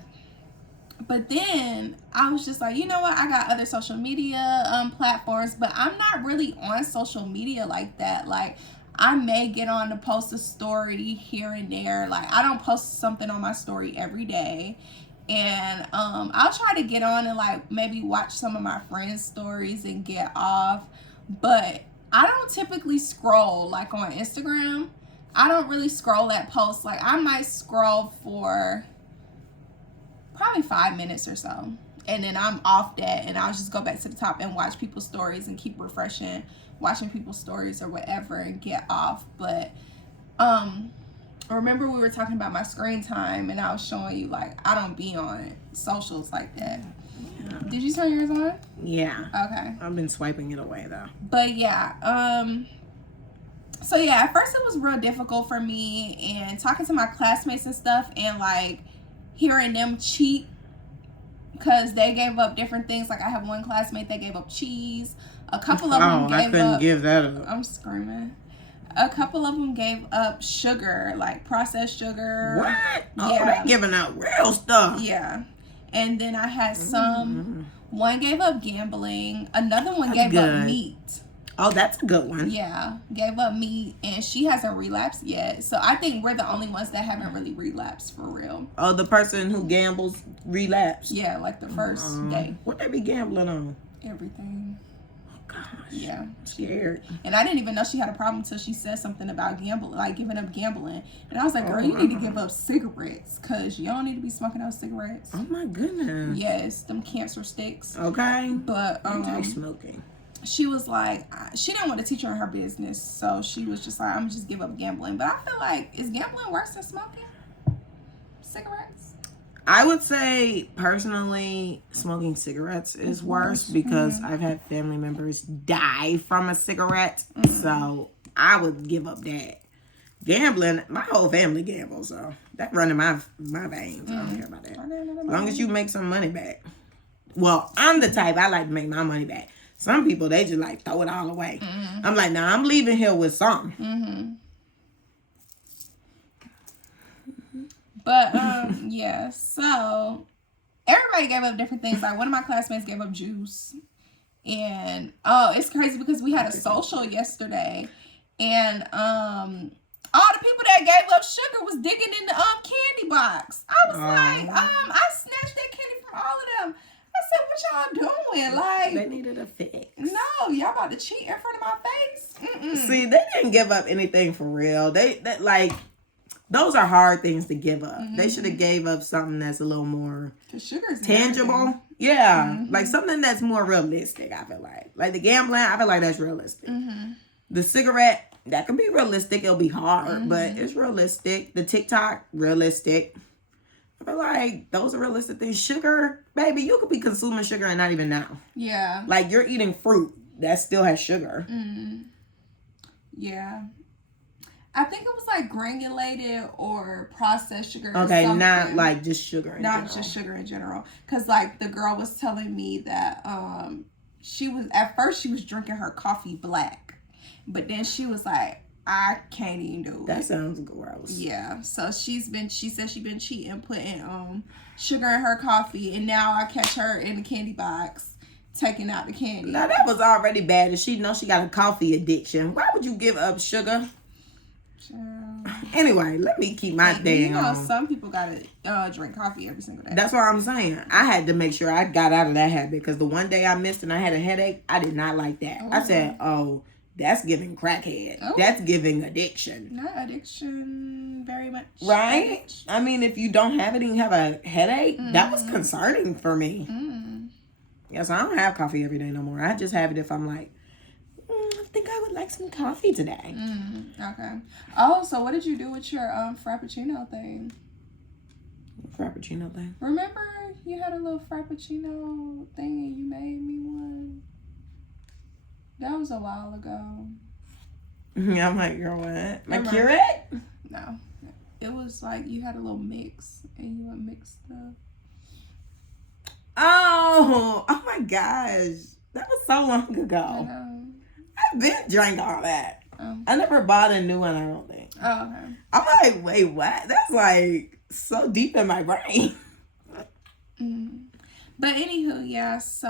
But then I was just like, you know what? I got other social media platforms, but I'm not really on social media like that. Like I may get on to post a story here and there. Like I don't post something on my story every day. And I'll try to get on and like maybe watch some of my friends' stories and get off. But I don't typically scroll like on Instagram. I don't really scroll at posts. Like I might scroll for probably 5 minutes or so. And then I'm off that and I'll just go back to the top and watch people's stories and keep refreshing, watching people's stories or whatever and get off. But remember we were talking about my screen time and I was showing you like I don't be on socials like that. Yeah. Did you turn yours on? Yeah. Okay. I've been swiping it away though. But yeah, so yeah, at first it was real difficult for me, and talking to my classmates and stuff and like hearing them cheat because they gave up different things. Like I have one classmate that gave up cheese. A couple of them gave up. I couldn't give that up. I'm screaming. A couple of them gave up sugar, like processed sugar. What? Yeah. Oh, they're giving out real stuff. Yeah. And then I had some, one gave up gambling. Another one gave up meat. Oh, that's a good one. Yeah. Gave up meat. And she hasn't relapsed yet. So I think we're the only ones that haven't really relapsed for real. Oh, the person who gambles relapsed? Yeah, like the first day. What they be gambling on? Everything. Gosh, yeah, I'm scared. And I didn't even know she had a problem until she said something about gambling, like giving up gambling. And I was like, girl, you need to give up cigarettes because you don't need to be smoking those cigarettes. Oh my goodness. Yes, them cancer sticks. Okay. But anti-smoking. She was like, she didn't want to teach her in her business, so she was just like, I'm gonna just give up gambling. But I feel like, is gambling worse than smoking cigarettes? I would say, personally, smoking cigarettes is worse because I've had family members die from a cigarette. So I would give up that. Gambling, my whole family gambles, so that running my veins. I don't care about that. As long as you make some money back. Well, I'm the type, I like to make my money back. Some people, they just like throw it all away. I'm like, nah, I'm leaving here with some. But, yeah, so everybody gave up different things. Like, one of my classmates gave up juice. And, it's crazy because we had a social yesterday. And, all the people that gave up sugar was digging in the candy box. I was like, I snatched that candy from all of them. I said, what y'all doing? Like, they needed a fix. No, y'all about to cheat in front of my face? See, they didn't give up anything for real. They like... Those are hard things to give up. They should have gave up something that's a little more tangible. Yeah. Like something that's more realistic, I feel like. Like the gambling, I feel like that's realistic. The cigarette, that could be realistic. It'll be hard, but it's realistic. The TikTok, realistic. I feel like those are realistic things. Sugar, baby, you could be consuming sugar and not even know. Yeah. Like you're eating fruit that still has sugar. Yeah. I think it was like granulated or processed sugar. Okay, not like just sugar in general. Not just sugar in general. Because like the girl was telling me that she was, at first she was drinking her coffee black. But then she was like, I can't even do it. That sounds gross. Yeah. So she said she's been cheating, putting sugar in her coffee. And now I catch her in the candy box taking out the candy. Now that was already bad. If she knows she got a coffee addiction, why would you give up sugar? Anyway, let me keep my day on. Some people gotta drink coffee every single day. That's what I'm saying. I had to make sure I got out of that habit because the one day I missed and I had a headache, I did not like that. I said, oh, that's giving crackhead. Oh. That's giving addiction. Not addiction very much. Right? Addiction. I mean, if you don't have it and you have a headache, that was concerning for me. Yeah, so I don't have coffee every day no more. I just have it if I'm like, I think I would like some coffee today. Okay. Oh, so what did you do with your frappuccino thing? Frappuccino thing? Remember you had a little frappuccino thing and you made me one? That was a while ago. Yeah, I'm like, girl, what? My Keurig? No. It was like you had a little mix and you would mix the... Oh my gosh. That was so long ago. I know. I've been drank all that. I never bought a new one, I don't think. Oh, okay. I'm like, wait, what? That's like so deep in my brain. But anywho, yeah, so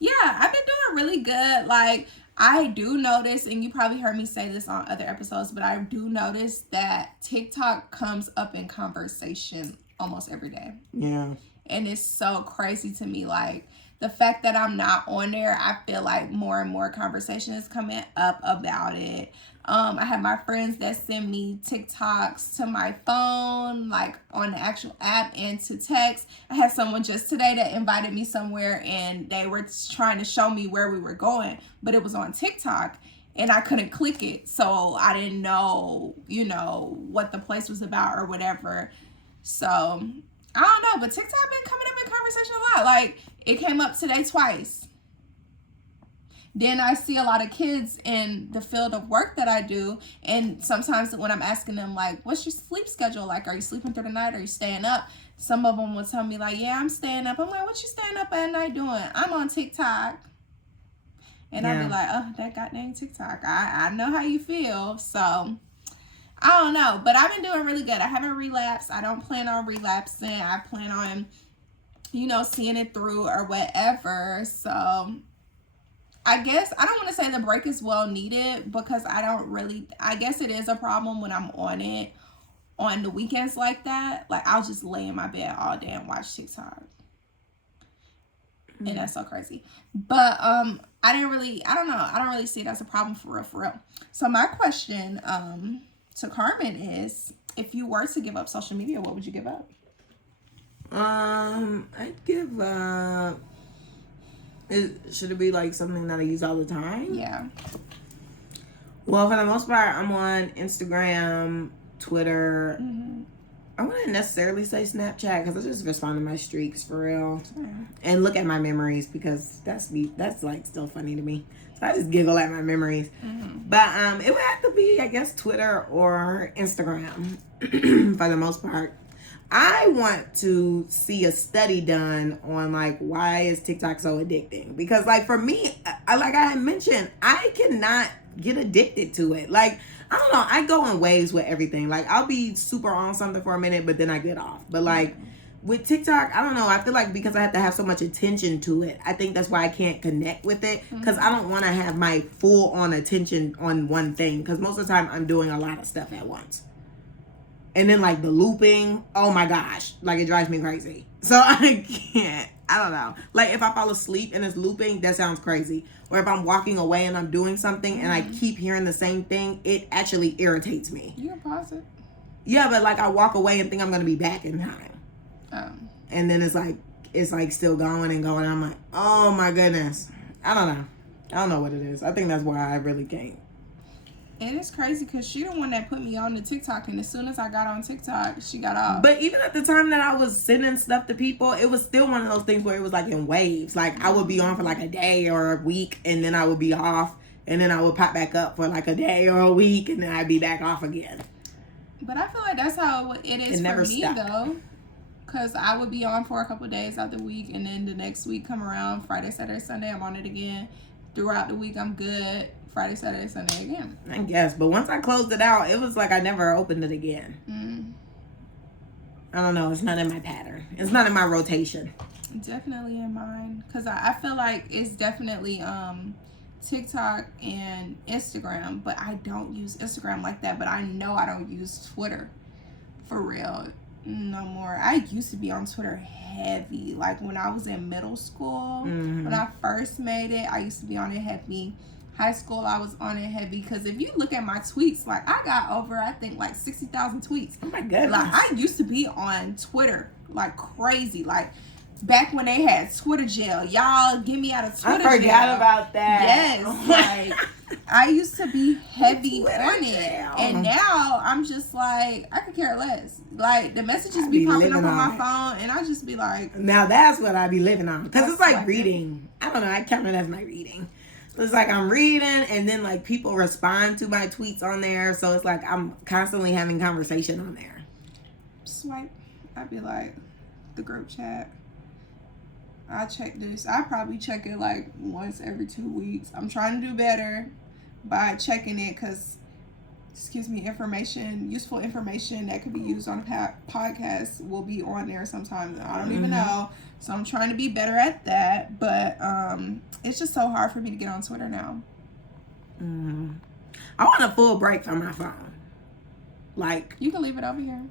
yeah, I've been doing really good. Like, I do notice, and you probably heard me say this on other episodes, but I do notice that TikTok comes up in conversation almost every day. Yeah. And it's so crazy to me. Like, the fact that I'm not on there, I feel like more and more conversation is coming up about it. I have my friends that send me TikToks to my phone, like on the actual app, and to text. I had someone just today that invited me somewhere and they were trying to show me where we were going, but it was on TikTok and I couldn't click it. So I didn't know, what the place was about or whatever. So I don't know, but TikTok been coming up in conversation a lot. Like, it came up today twice. Then I see a lot of kids in the field of work that I do, and sometimes when I'm asking them, like, what's your sleep schedule like? Are you sleeping through the night? Are you staying up? Some of them will tell me, like, yeah, I'm staying up. I'm like, what you staying up at night doing? I'm on TikTok. And I'll be like, oh, that goddamn TikTok. I know how you feel. So, I don't know. But I've been doing really good. I haven't relapsed. I don't plan on relapsing. I plan on, seeing it through or whatever. So, I guess I don't want to say the break is well needed because I guess it is a problem when I'm on it on the weekends like that. Like, I'll just lay in my bed all day and watch TikTok. And that's so crazy. But I don't really see it as a problem for real. So my question to Carmen is, if you were to give up social media, what would you give up? I'd give up. Should it be like something that I use all the time? Yeah. Well, for the most part, I'm on Instagram, Twitter. I wouldn't necessarily say Snapchat because I just respond to my streaks for real, and look at my memories because that's like still funny to me. So I just giggle at my memories. But it would have to be, I guess, Twitter or Instagram for the most part. I want to see a study done on like why is TikTok so addicting? Because like for me, like I had mentioned, I cannot get addicted to it. Like, I don't know, I go in waves with everything. Like, I'll be super on something for a minute, but then I get off. But like with TikTok, I don't know, I feel like because I have to have so much attention to it, I think that's why I can't connect with it, because I don't want to have my full on attention on one thing, because most of the time I'm doing a lot of stuff at once. And then like the looping, oh my gosh, like it drives me crazy. So I can't, I don't know. Like if I fall asleep and it's looping, that sounds crazy. Or if I'm walking away and I'm doing something and I keep hearing the same thing, it actually irritates me. You can pause it. Yeah, but like I walk away and think I'm going to be back in time. And then it's like still going and going. I'm like, oh my goodness. I don't know what it is. I think that's why I really can't. And it's crazy because she the one that put me on the TikTok, and as soon as I got on TikTok, she got off. But even at the time that I was sending stuff to people, it was still one of those things where it was like in waves. Like I would be on for like a day or a week, and then I would be off, and then I would pop back up for like a day or a week, and then I'd be back off again. But I feel like that's how it is for me though. Because I would be on for a couple of days out the week, and then the next week come around, Friday, Saturday, Sunday, I'm on it again. Throughout the week, I'm good. Friday, Saturday, Sunday again. I guess. But once I closed it out, it was like I never opened it again. I don't know. It's not in my pattern. It's not in my rotation. Definitely in mine. Because I feel like it's definitely TikTok and Instagram, but I don't use Instagram like that. But I know I don't use Twitter for real no more. I used to be on Twitter heavy, like when I was in middle school. When I first made it, I used to be on it heavy. High school, I was on it heavy, because if you look at my tweets, like I got over, I think, like 60,000 tweets. Oh my goodness. Like I used to be on Twitter like crazy, like back when they had Twitter jail. Y'all get me out of Twitter jail. I forgot about that. Yes, like I used to be heavy on it, and now I'm just like, I could care less. Like the messages be popping up on my phone, and I just be like, now that's what I be living on, because it's like reading. I don't know. I count it as my reading. It's like I'm reading, and then like people respond to my tweets on there, so it's like I'm constantly having conversation on there. Swipe. I'd be like, the group chat. I check this. I probably check it like once every 2 weeks. I'm trying to do better by checking it, because, information, useful information that could be used on a podcast will be on there sometimes. I don't even know. So I'm trying to be better at that. But it's just so hard for me to get on Twitter now. I want a full break from my phone. Like, you can leave it over here.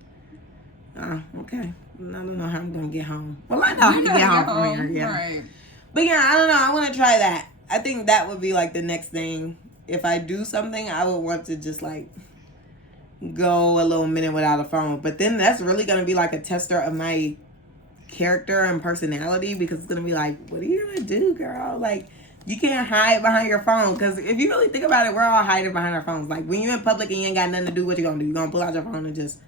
Okay. I don't know how I'm gonna get home. Well, I know how to get home from here. Yeah. Right. But yeah, I don't know. I want to try that. I think that would be like the next thing. If I do something, I would want to just like go a little minute without a phone. But then that's really gonna be like a tester of my character and personality, because it's gonna be like, what are you gonna do, girl? Like, you can't hide behind your phone, because if you really think about it, we're all hiding behind our phones. Like when you're in public and you ain't got nothing to do, what you gonna do? You gonna pull out your phone and just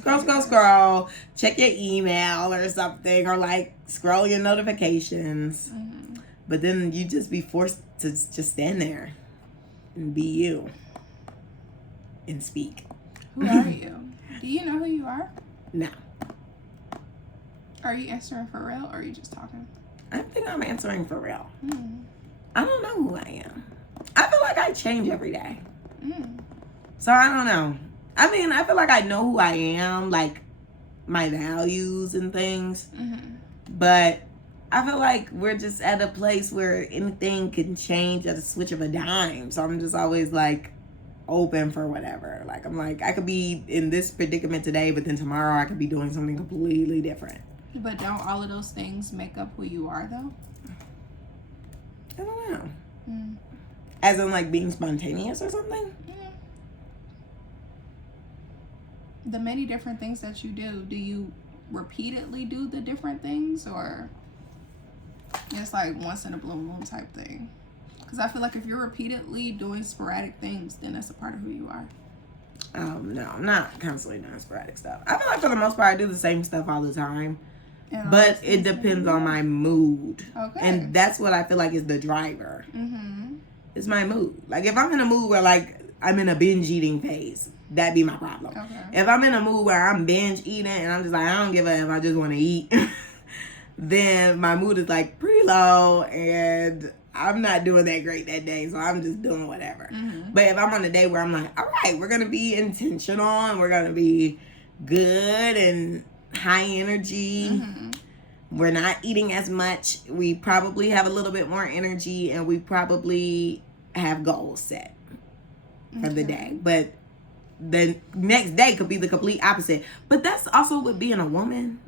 scroll, check your email or something, or like scroll your notifications. But then you just be forced to just stand there and be you and speak. Who are you? Do you know who you are? No. Are you answering for real, or are you just talking? I think I'm answering for real. I don't know who I am. I feel like I change every day. So I don't know. I mean, I feel like I know who I am, like my values and things. But I feel like we're just at a place where anything can change at a switch of a dime. So I'm just always like open for whatever. Like I'm like, I could be in this predicament today, but then tomorrow I could be doing something completely different. But don't all of those things make up who you are, though? I don't know. As in like being spontaneous or something? The many different things that you do you repeatedly do the different things, or it's like once in a blue moon type thing? Because I feel like if you're repeatedly doing sporadic things, then that's a part of who you are. No, I'm not constantly doing sporadic stuff. I feel like for the most part I do the same stuff all the time. But it depends on my mood. Okay. And that's what I feel like is the driver. It's my mood. Like if I'm in a mood where like I'm in a binge eating phase, that'd be my problem. If I'm in a mood where I'm binge eating and I'm just like, I don't give a if, I just want to eat, then my mood is like pretty low and I'm not doing that great that day, so I'm just doing whatever. But if I'm on a day where I'm like, all right, we're gonna be intentional and we're gonna be good and high energy, we're not eating as much, we probably have a little bit more energy, and we probably have goals set for the day. But the next day could be the complete opposite. But that's also with being a woman,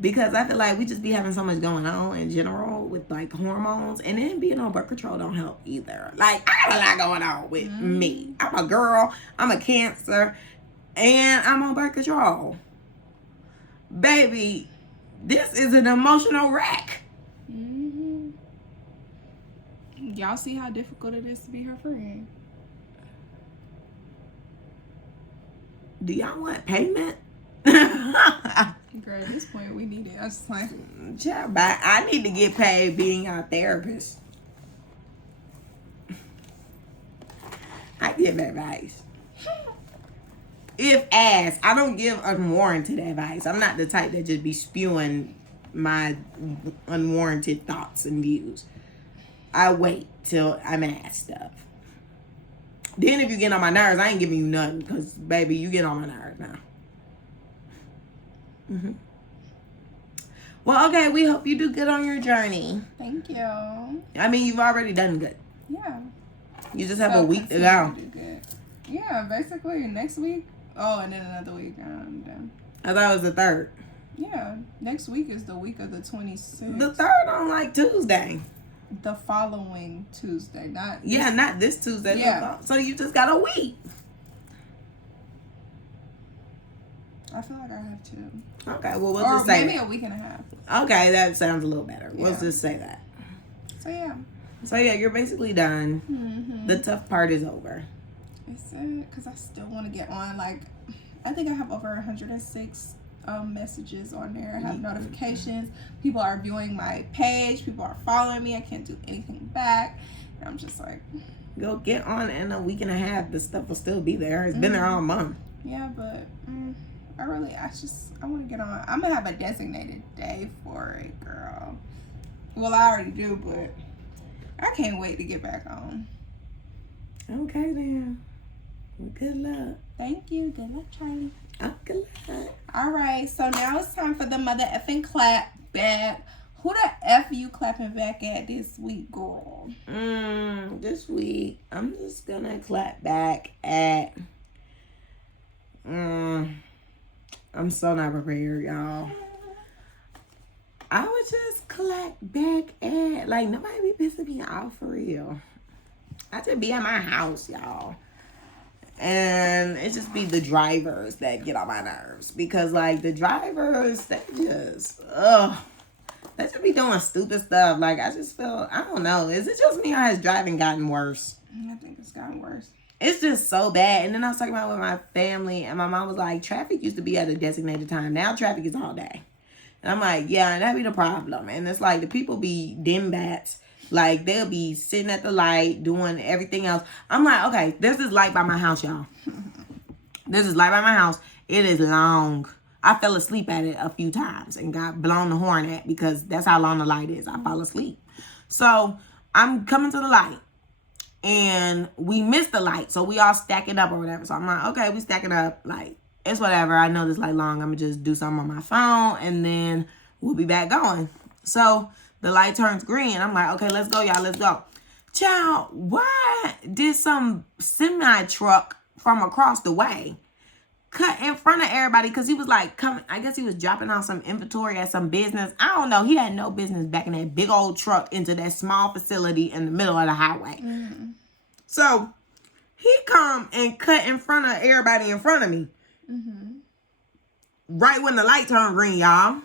because I feel like we just be having so much going on in general with like hormones, and then being on birth control don't help either. Like I got a lot going on with me. I'm a girl, I'm a Cancer, and I'm on birth control. Baby, this is an emotional wreck. Y'all see how difficult it is to be her friend. Do y'all want payment? Girl, at this point, we need it. I was like, child, but I need to get paid being our therapist. I give advice. If asked, I don't give unwarranted advice. I'm not the type that just be spewing my unwarranted thoughts and views. I wait till I'm asked stuff. Then if you get on my nerves, I ain't giving you nothing, because baby, you get on my nerves now. Well, okay, we hope you do good on your journey. thank you. I mean, you've already done good. Yeah. You just have a week to go. Do good. Yeah, basically next week. Oh, and then another week. I'm done. I thought it was the 3rd. Yeah, next week is the week of the 26th. The 3rd on like Tuesday. The following Tuesday, not this Tuesday. Yeah. So you just got a week. I feel like I have to. Okay, well we'll or just say maybe a week and a half. Okay, that sounds a little better. We'll Yeah. just say that. So yeah, You're basically done. Mm-hmm. The tough part is over. It's it because I still want to get on. Like, I think I have over 106 messages on there. I have notifications. People are viewing my page. People are following me. I can't do anything back. And I'm just like, go get on in a week and a half. The stuff will still be there. It's been there all month. Yeah, but I want to get on. I'm gonna have a designated day for it, girl. Well, I already do, but I can't wait to get back on. Okay then. Well, good luck. Thank you. Good luck, Charlie. Oh, good luck. All right, so now it's time for the mother effing clap back. Who the F you clapping back at this week, girl? This week, I'm just gonna clap back at. I'm so not prepared, y'all. I would just clap back at, like, nobody be pissing me off for real. I just be at my house, y'all. And it just be the drivers that get on my nerves. Because, like, the drivers, they just just be doing stupid stuff. Like, I just feel, I don't know. Is it just me or has driving gotten worse? I think it's gotten worse. It's just so bad. And then I was talking about it with my family, and my mom was like, traffic used to be at a designated time. Now traffic is all day. And I'm like, yeah, and that be the problem. And it's like the people be dim bats. Like, they'll be sitting at the light, doing everything else. I'm like, okay, there's this light by my house, y'all. There's this light by my house. It is long. I fell asleep at it a few times and got blown the horn at because that's how long the light is. I fall asleep. So I'm coming to the light. And we missed the light. So we all stack it up or whatever. So I'm like, okay, we stack it up. Like, it's whatever. I know this light long. I'm going to just do something on my phone. And then we'll be back going. So the light turns green. I'm like, okay, let's go, y'all. Let's go. Child, why did some semi-truck from across the way cut in front of everybody? Because he was like coming. I guess he was dropping off some inventory at some business. I don't know. He had no business backing that big old truck into that small facility in the middle of the highway. Mm-hmm. So he come and cut in front of everybody in front of me. Mm-hmm. Right when the light turned green, y'all.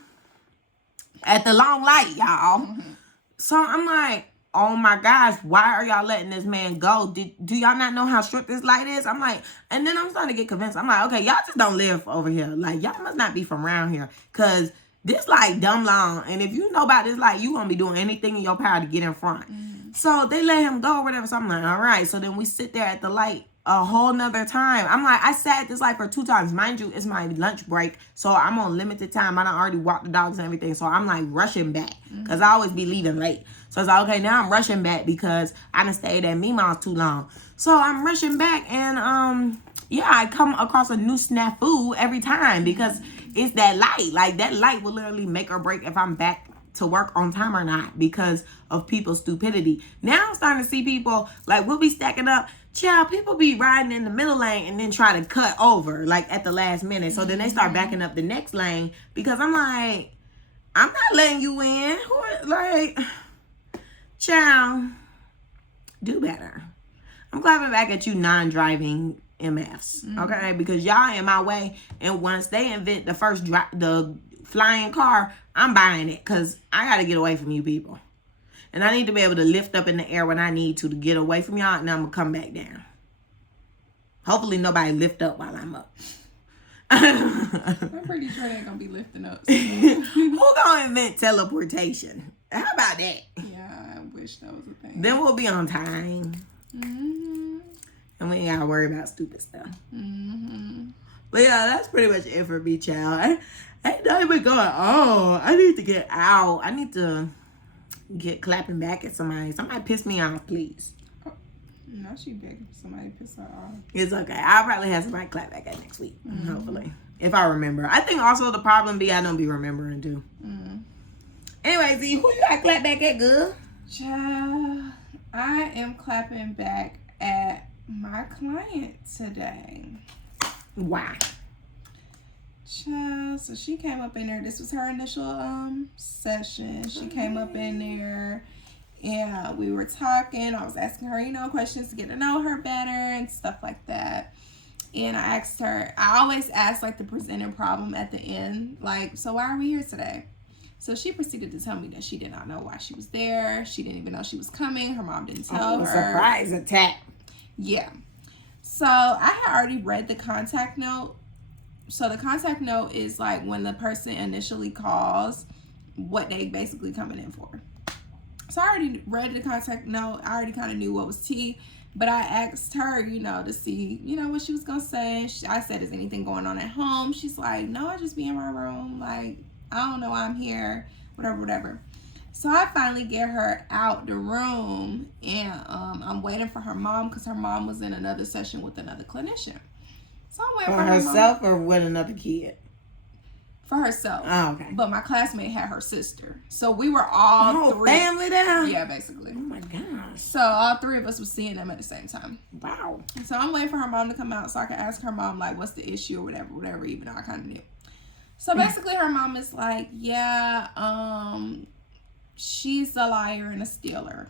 At the long light, y'all. Mm-hmm. So I'm like, oh my gosh, why are y'all letting this man go? Do y'all not know how short this light is? I'm like, and then I'm starting to get convinced. I'm like, okay, y'all just don't live over here. Like, y'all must not be from around here. Because this light dumb long. And if you know about this light, you going to be doing anything in your power to get in front. Mm. So they let him go or whatever. So I'm like, all right. So then we sit there at the light a whole nother time. I'm like, I sat at this light for 2 times. Mind you, it's my lunch break. So I'm on limited time. I done already walked the dogs and everything. So I'm like rushing back. Because I always be leaving late. So it's like, okay, now I'm rushing back because I done stayed at Mima's too long. So I'm rushing back and, yeah, I come across a new snafu every time because it's that light. Like, that light will literally make or break if I'm back to work on time or not because of people's stupidity. Now I'm starting to see people, like, we'll be stacking up. Child, people be riding in the middle lane and then try to cut over, like, at the last minute. So then they start backing up the next lane because I'm like, I'm not letting you in. Like, child, do better. I'm clapping back at you non-driving MFs, okay? Because y'all in my way, and once they invent the first the flying car, I'm buying it because I got to get away from you people. And I need to be able to lift up in the air when I need to get away from y'all, and I'm going to come back down. Hopefully nobody lift up while I'm up. I'm pretty sure they ain't going to be lifting up. So. Who going to invent teleportation? How about that? Yeah, I wish that was a thing. Then we'll be on time. Mm-hmm. And we ain't got to worry about stupid stuff. Mm-hmm. But yeah, that's pretty much it for me, child. I ain't not even going, oh, I need to get out. I need to get clapping back at somebody. Somebody piss me off, please. Oh, now she begging for somebody to piss her off. It's okay. I'll probably have somebody clap back at next week, hopefully. If I remember. I think also the problem be I don't be remembering too. Anyway, Z, who you got clap back at, good? Child, I am clapping back at my client today. Why? Child, so she came up in there. This was her initial session. She came up in there and we were talking. I was asking her, questions to get to know her better and stuff like that. And I asked her, I always ask like the presenting problem at the end, like, so why are we here today? So she proceeded to tell me that she did not know why she was there. She didn't even know she was coming. Her mom didn't tell her. Surprise attack. Yeah. So I had already read the contact note. So the contact note is like when the person initially calls, what they basically coming in for. So I already read the contact note. I already kind of knew what was tea. But I asked her, to see, what she was going to say. I said, is anything going on at home? She's like, no, I just be in my room. Like, I don't know why I'm here. Whatever. So I finally get her out the room. And I'm waiting for her mom because her mom was in another session with another clinician. So I'm waiting for herself or with another kid? For herself. Oh, okay. But my classmate had her sister. So we were all three. Family down? Yeah, basically. Oh my gosh. So all three of us were seeing them at the same time. Wow. So I'm waiting for her mom to come out so I can ask her mom, like, what's the issue or whatever, even though I kind of knew. So basically her mom is like, yeah, she's a liar and a stealer.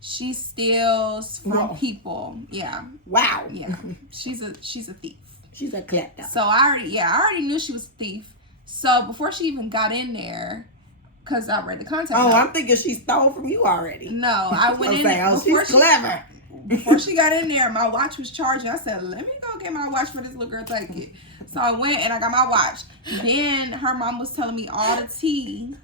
She steals from people. Yeah. Wow. Yeah. She's a thief. She's a clapback. So I already knew she was a thief. So before she even got in there, because I read the contact note. I'm thinking she stole from you already. No, I went in there. She's clever. Before she got in there, my watch was charging. I said, let me go get my watch for this little girl take it. So I went and I got my watch. Then her mom was telling me all the tea.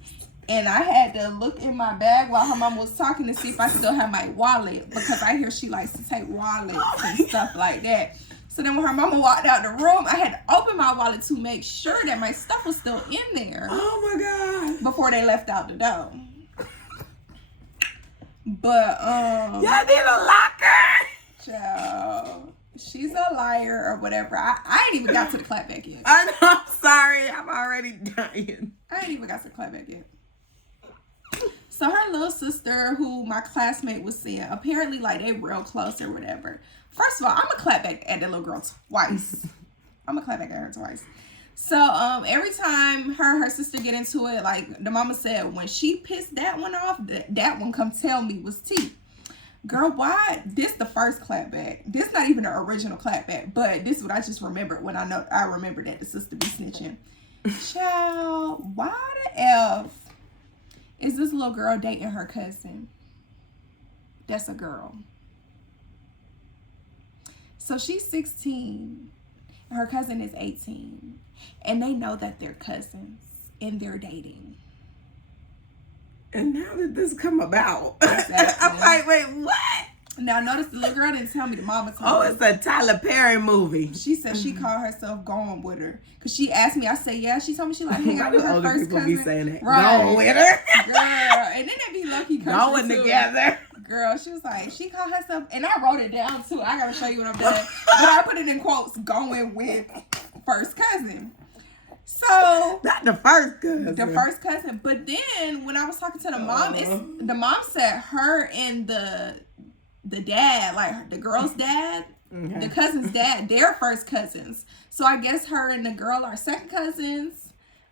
And I had to look in my bag while her mom was talking to see if I still had my wallet. Because I hear she likes to take wallets and stuff like that. So then when her mama walked out the room, I had to open my wallet to make sure that my stuff was still in there. Oh my God. Before they left out the door. But, y'all need a locker. Child, she's a liar or whatever. I ain't even got to the clapback yet. I know, I'm sorry. I'm already dying. I ain't even got to the clapback yet. So her little sister, who my classmate was seeing, apparently like they real close or whatever. First of all, I'm a clapback at that little girl twice. I'm a clapback at her twice. So every time her and her sister get into it, like the mama said, when she pissed that one off, that one come tell me was tea. Girl, why? This the first clapback. This not even the original clapback, but this is what I just remembered when I remember that the sister be snitching. Child, why the F is this little girl dating her cousin? That's a girl. So she's 16. Her cousin is 18. And they know that they're cousins and they're dating. And how did this come about? Exactly. I'm like, wait, what? Now, notice the little girl didn't tell me. The mama told me. Oh, it's a Tyler Perry movie. She said she called herself Going With Her. Because she asked me. I said, yeah. She told me she like hang out with her Older first people cousin. be saying that. Right. Going with her. Girl. And then they be lucky Going together. Girl, she was like, she called herself, and I wrote it down too. I gotta show you what I'm doing. But I put it in quotes, going with first cousin. So not the first cousin. The first cousin. But then when I was talking to the mom, the mom said her and the dad, like the girl's dad, the cousin's dad, they're first cousins. So I guess her and the girl are second cousins.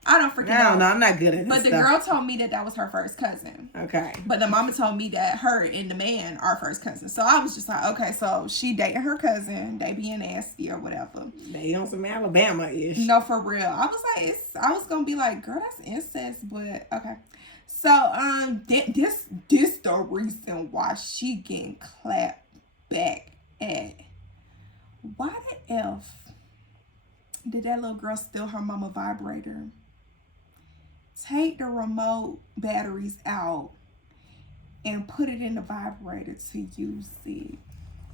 I don't freaking know. I don't know. I'm not good at this But the girl told me that was her first cousin. Okay. But the mama told me that her and the man are first cousins. So I was just like, okay, so she dating her cousin. They being nasty or whatever. They on some Alabama-ish. No, for real. I was like, I was going to be like, girl, that's incest. But, okay. So, this the reason why she getting clapped back at. Why the F did that little girl steal her mama vibrator? Take the remote batteries out and put it in the vibrator to use it.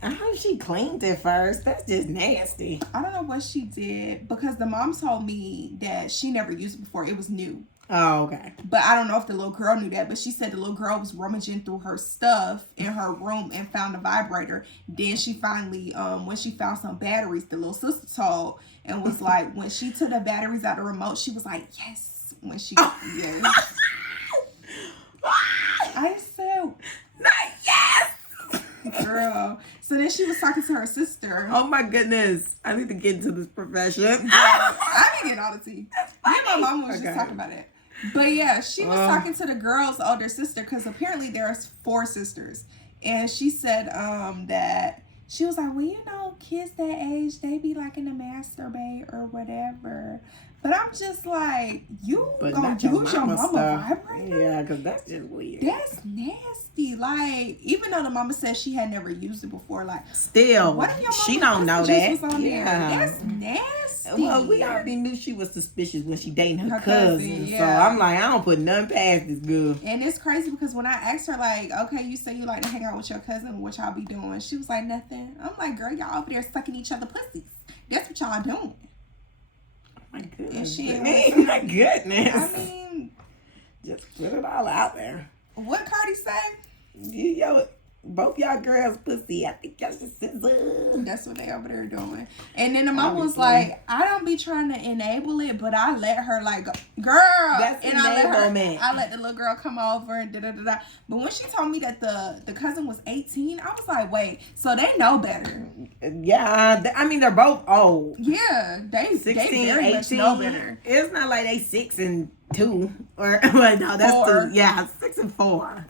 I hope she cleaned it first. That's just nasty. I don't know what she did because the mom told me that she never used it before. It was new. Oh, okay. But I don't know if the little girl knew that. But she said the little girl was rummaging through her stuff in her room and found a vibrator. Then she finally, when she found some batteries, the little sister told and was like, when she took the batteries out of the remote, she was like, yes. When she yes. I said, not yes. So then she was talking to her sister. Oh my goodness. I need to get into this profession. I didn't get all the tea. Me and my mama was just talking about it. But yeah, she was talking to the girl's older sister because apparently there's 4 sisters. And she said that she was like, well, you know, kids that age, they be like in the masturbate or whatever. But I'm just like, you gonna use your mama vibrator? Yeah, because that's just weird. That's nasty. Like, even though the mama said she had never used it before, like, still, what if your she don't know that. Yeah. That's nasty. Well, we already knew she was suspicious when she dating her cousin. Yeah. So I'm like, I don't put nothing past this girl. And it's crazy because when I asked her, like, okay, you say you like to hang out with your cousin, what y'all be doing? She was like, nothing. I'm like, girl, y'all over there sucking each other pussies. That's what y'all doing. My goodness. My goodness. I mean, just put it all out there. What Cardi say? Yo, both y'all girls pussy. I think y'all should scissor. That's what they over there doing. And then the mama was like, I don't be trying to enable it, but I let her like, girl. That's and enablement. I let the little girl come over and da-da-da-da. But when she told me that the cousin was 18, I was like, wait, so they know better. Yeah, I mean, they're both old. Yeah, they 16, they very 18. much know better. It's not like they 6 and 2. Or, well, no, that's 4. 2. Yeah, 6 and 4.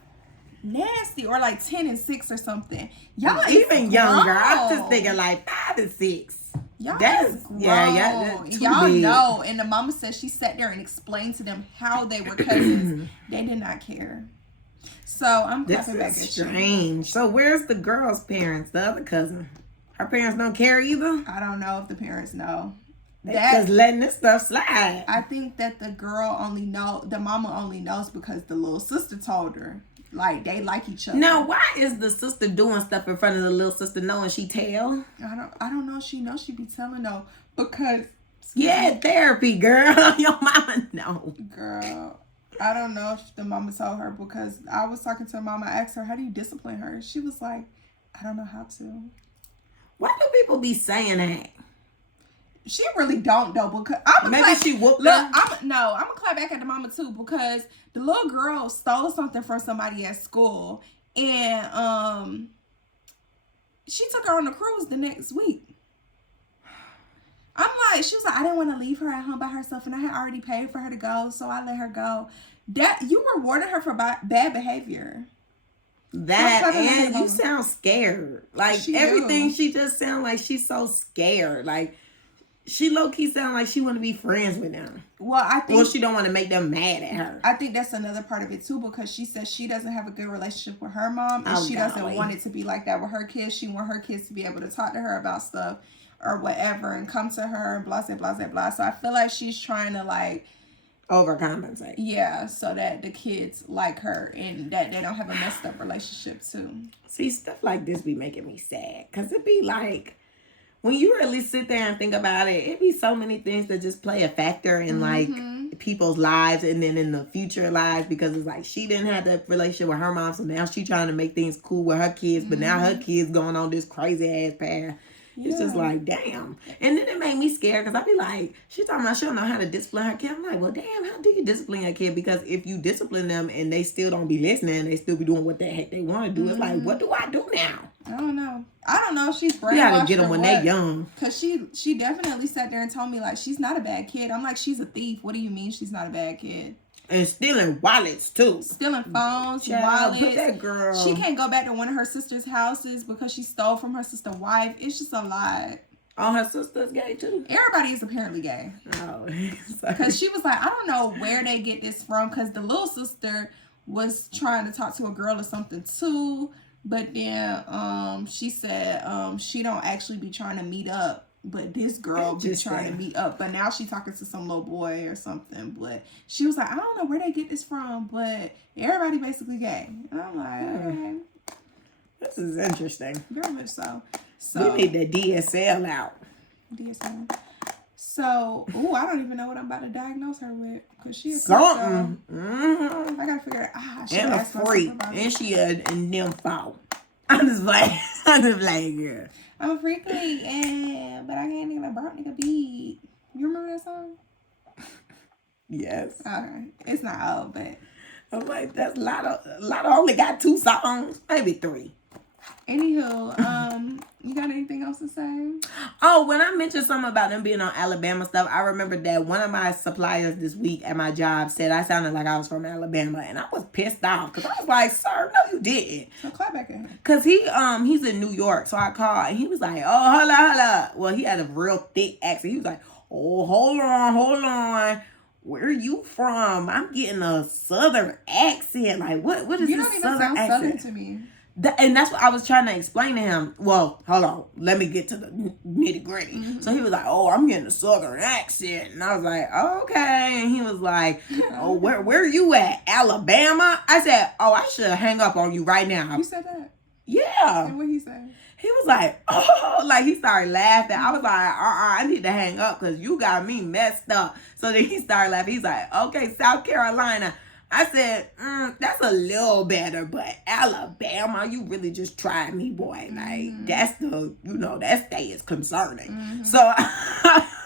Nasty, or like 10 and 6 or something. Y'all even younger. I'm just thinking like 5 and 6. Y'all that's grown. that's y'all big. know. And the mama said she sat there and explained to them how they were cousins. They did not care. So I'm clapping back at you. Strange. So where's the girl's parents? The other cousin. Her parents don't care either. I don't know if the parents know. They just letting this stuff slide. I think that the mama only knows because the little sister told her. Like, they like each other. Now, why is the sister doing stuff in front of the little sister knowing she tell? I don't know. She knows she be telling though. Because therapy, girl. Your mama know. Girl, I don't know if the mama told her, because I was talking to her mama. I asked her, how do you discipline her? She was like, I don't know how to. Why do people be saying that? She really don't though, because she whooped her. I'm gonna clap back at the mama too, because the little girl stole something from somebody at school, and she took her on a cruise the next week. I'm like, she was like, I didn't want to leave her at home by herself, and I had already paid for her to go, so I let her go. That you rewarded her for bad behavior. That, and you sound scared. Like everything, she just sound like she's so scared. Like she low key sound like she want to be friends with them. Well, I think she don't want to make them mad at her. I think that's another part of it too, because she says she doesn't have a good relationship with her mom, and she doesn't want it to be like that with her kids. She want her kids to be able to talk to her about stuff or whatever, and come to her and blah blah blah blah. So I feel like she's trying to like overcompensate. Yeah, so that the kids like her and that they don't have a messed up relationship too. See, stuff like this be making me sad, because it be like, when you really sit there and think about it, it be so many things that just play a factor in like people's lives and then in the future lives, because it's like she didn't have that relationship with her mom, so now she trying to make things cool with her kids, but now her kids going on this crazy ass path. It's just like, damn. And then it made me scared, because I be like, she talking about she don't know how to discipline her kid. I'm like, well, damn, how do you discipline your kid? Because if you discipline them and they still don't be listening, they still be doing what the heck they want to do. It's like, what do I do now? I don't know. I don't know if she's brainwashed. You gotta get them when they young. Because she definitely sat there and told me, like, she's not a bad kid. I'm like, she's a thief. What do you mean she's not a bad kid? And stealing wallets too. Stealing phones, wallets. Put that girl. She can't go back to one of her sister's houses because she stole from her sister's wife. It's just a lot. Oh, her sister's gay too? Everybody is apparently gay. Oh, because she was like, I don't know where they get this from, because the little sister was trying to talk to a girl or something too, but then she said she don't actually be trying to meet up, but this girl be trying to meet up. But now she talking to some little boy or something. But she was like, I don't know where they get this from, but everybody basically gay. And I'm like, okay. This is interesting. Very much so. So we need the DSL out. DSL. So, I don't even know what I'm about to diagnose her with, because she is something. I gotta figure it out. And a freak, and she a nympho. I'm just like, girl. I'm a freak, but I can't even a burnt nigga beat. You remember that song? Yes. Okay, it's not old, but I'm like, that's Lotto only got 2 songs, maybe 3. Anywho, you got anything else to say? Oh, when I mentioned something about them being on Alabama stuff, I remember that one of my suppliers this week at my job said I sounded like I was from Alabama, and I was pissed off because I was like, "Sir, no, you didn't." So Clapback in here. Cause he's in New York, so I called and he was like, "Oh, holla." Well, he had a real thick accent. He was like, "Oh, hold on. Where are you from? I'm getting a southern accent. Like, what is You this don't even southern sound accent?" southern to me. And that's what I was trying to explain to him. Well, hold on. Let me get to the nitty gritty. Mm-hmm. So he was like, "Oh, I'm getting a southern accent." And I was like, "Oh, okay." And he was like, "Oh, where are you at? Alabama?" I said, "Oh, I should hang up on you right now." You said that? Yeah. And what he said? He was like, "Oh," like he started laughing. I was like, I need to hang up because you got me messed up. So then he started laughing. He's like, "Okay, South Carolina." I said, "That's a little better, but Alabama, you really just tried me, boy. Like, that's that state is concerning." Mm-hmm. So,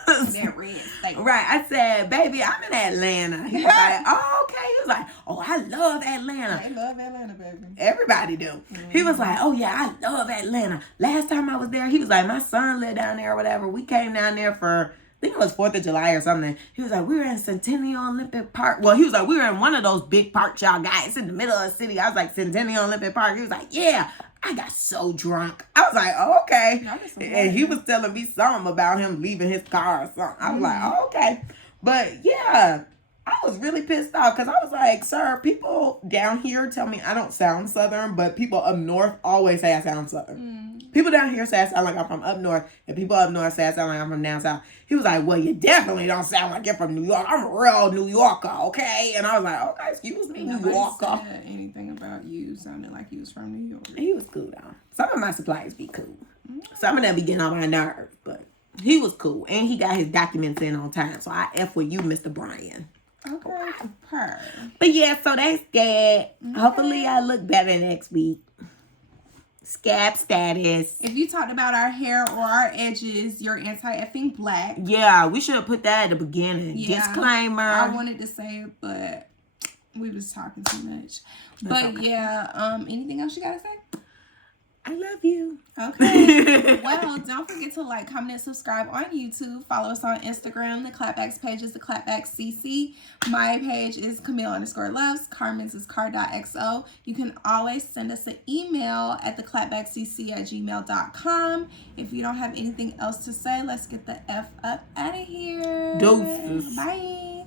That red state. right, I said, "Baby, I'm in Atlanta." He was like, "Oh, okay." He was like, "Oh, I love Atlanta." I love Atlanta, baby. Everybody do. He was like, "Oh yeah, I love Atlanta." Last time I was there, he was like, "My son lived down there or whatever." We came down there for, I think it was 4th of July or something. He was like, "We were in Centennial Olympic Park." Well, he was like, "We were in one of those big parks y'all got. It's in the middle of the city." I was like, "Centennial Olympic Park." He was like, "Yeah." I got so drunk. I was like, "Oh, okay." And he was telling me something about him leaving his car or something. I was like, "Oh, okay." But yeah, I was really pissed off because I was like, "Sir, people down here tell me I don't sound Southern, but people up north always say I sound Southern. People down here say I sound like I'm from up north, and people up north say I sound like I'm from down south." He was like, "Well, you definitely don't sound like you're from New York. I'm a real New Yorker, okay?" And I was like, "Okay, excuse me, New Nobody Yorker." said anything about you sounding like you was from New York. He was cool though. Some of my suppliers be cool. Some of them be getting on my nerves, but he was cool, and he got his documents in on time. So I F with you, Mr. Brian. Okay, per. But yeah, so they scared. Hopefully I look better next week. Scab status. If you talked about our hair or our edges, you're anti-effing black. Yeah, we should have put that at the beginning. Yeah, Disclaimer. I wanted to say it, but we was talking too much. But okay. yeah, anything else you gotta say? I love you. Okay. Well, don't forget to like, comment, and subscribe on YouTube. Follow us on Instagram. The Clapback's page is theclapbackcc. My page is Camille_loves. Carmen's is car.xo. You can always send us an email at theclapbackcc@gmail.com. If you don't have anything else to say, let's get the F up out of here. Deuces. Bye.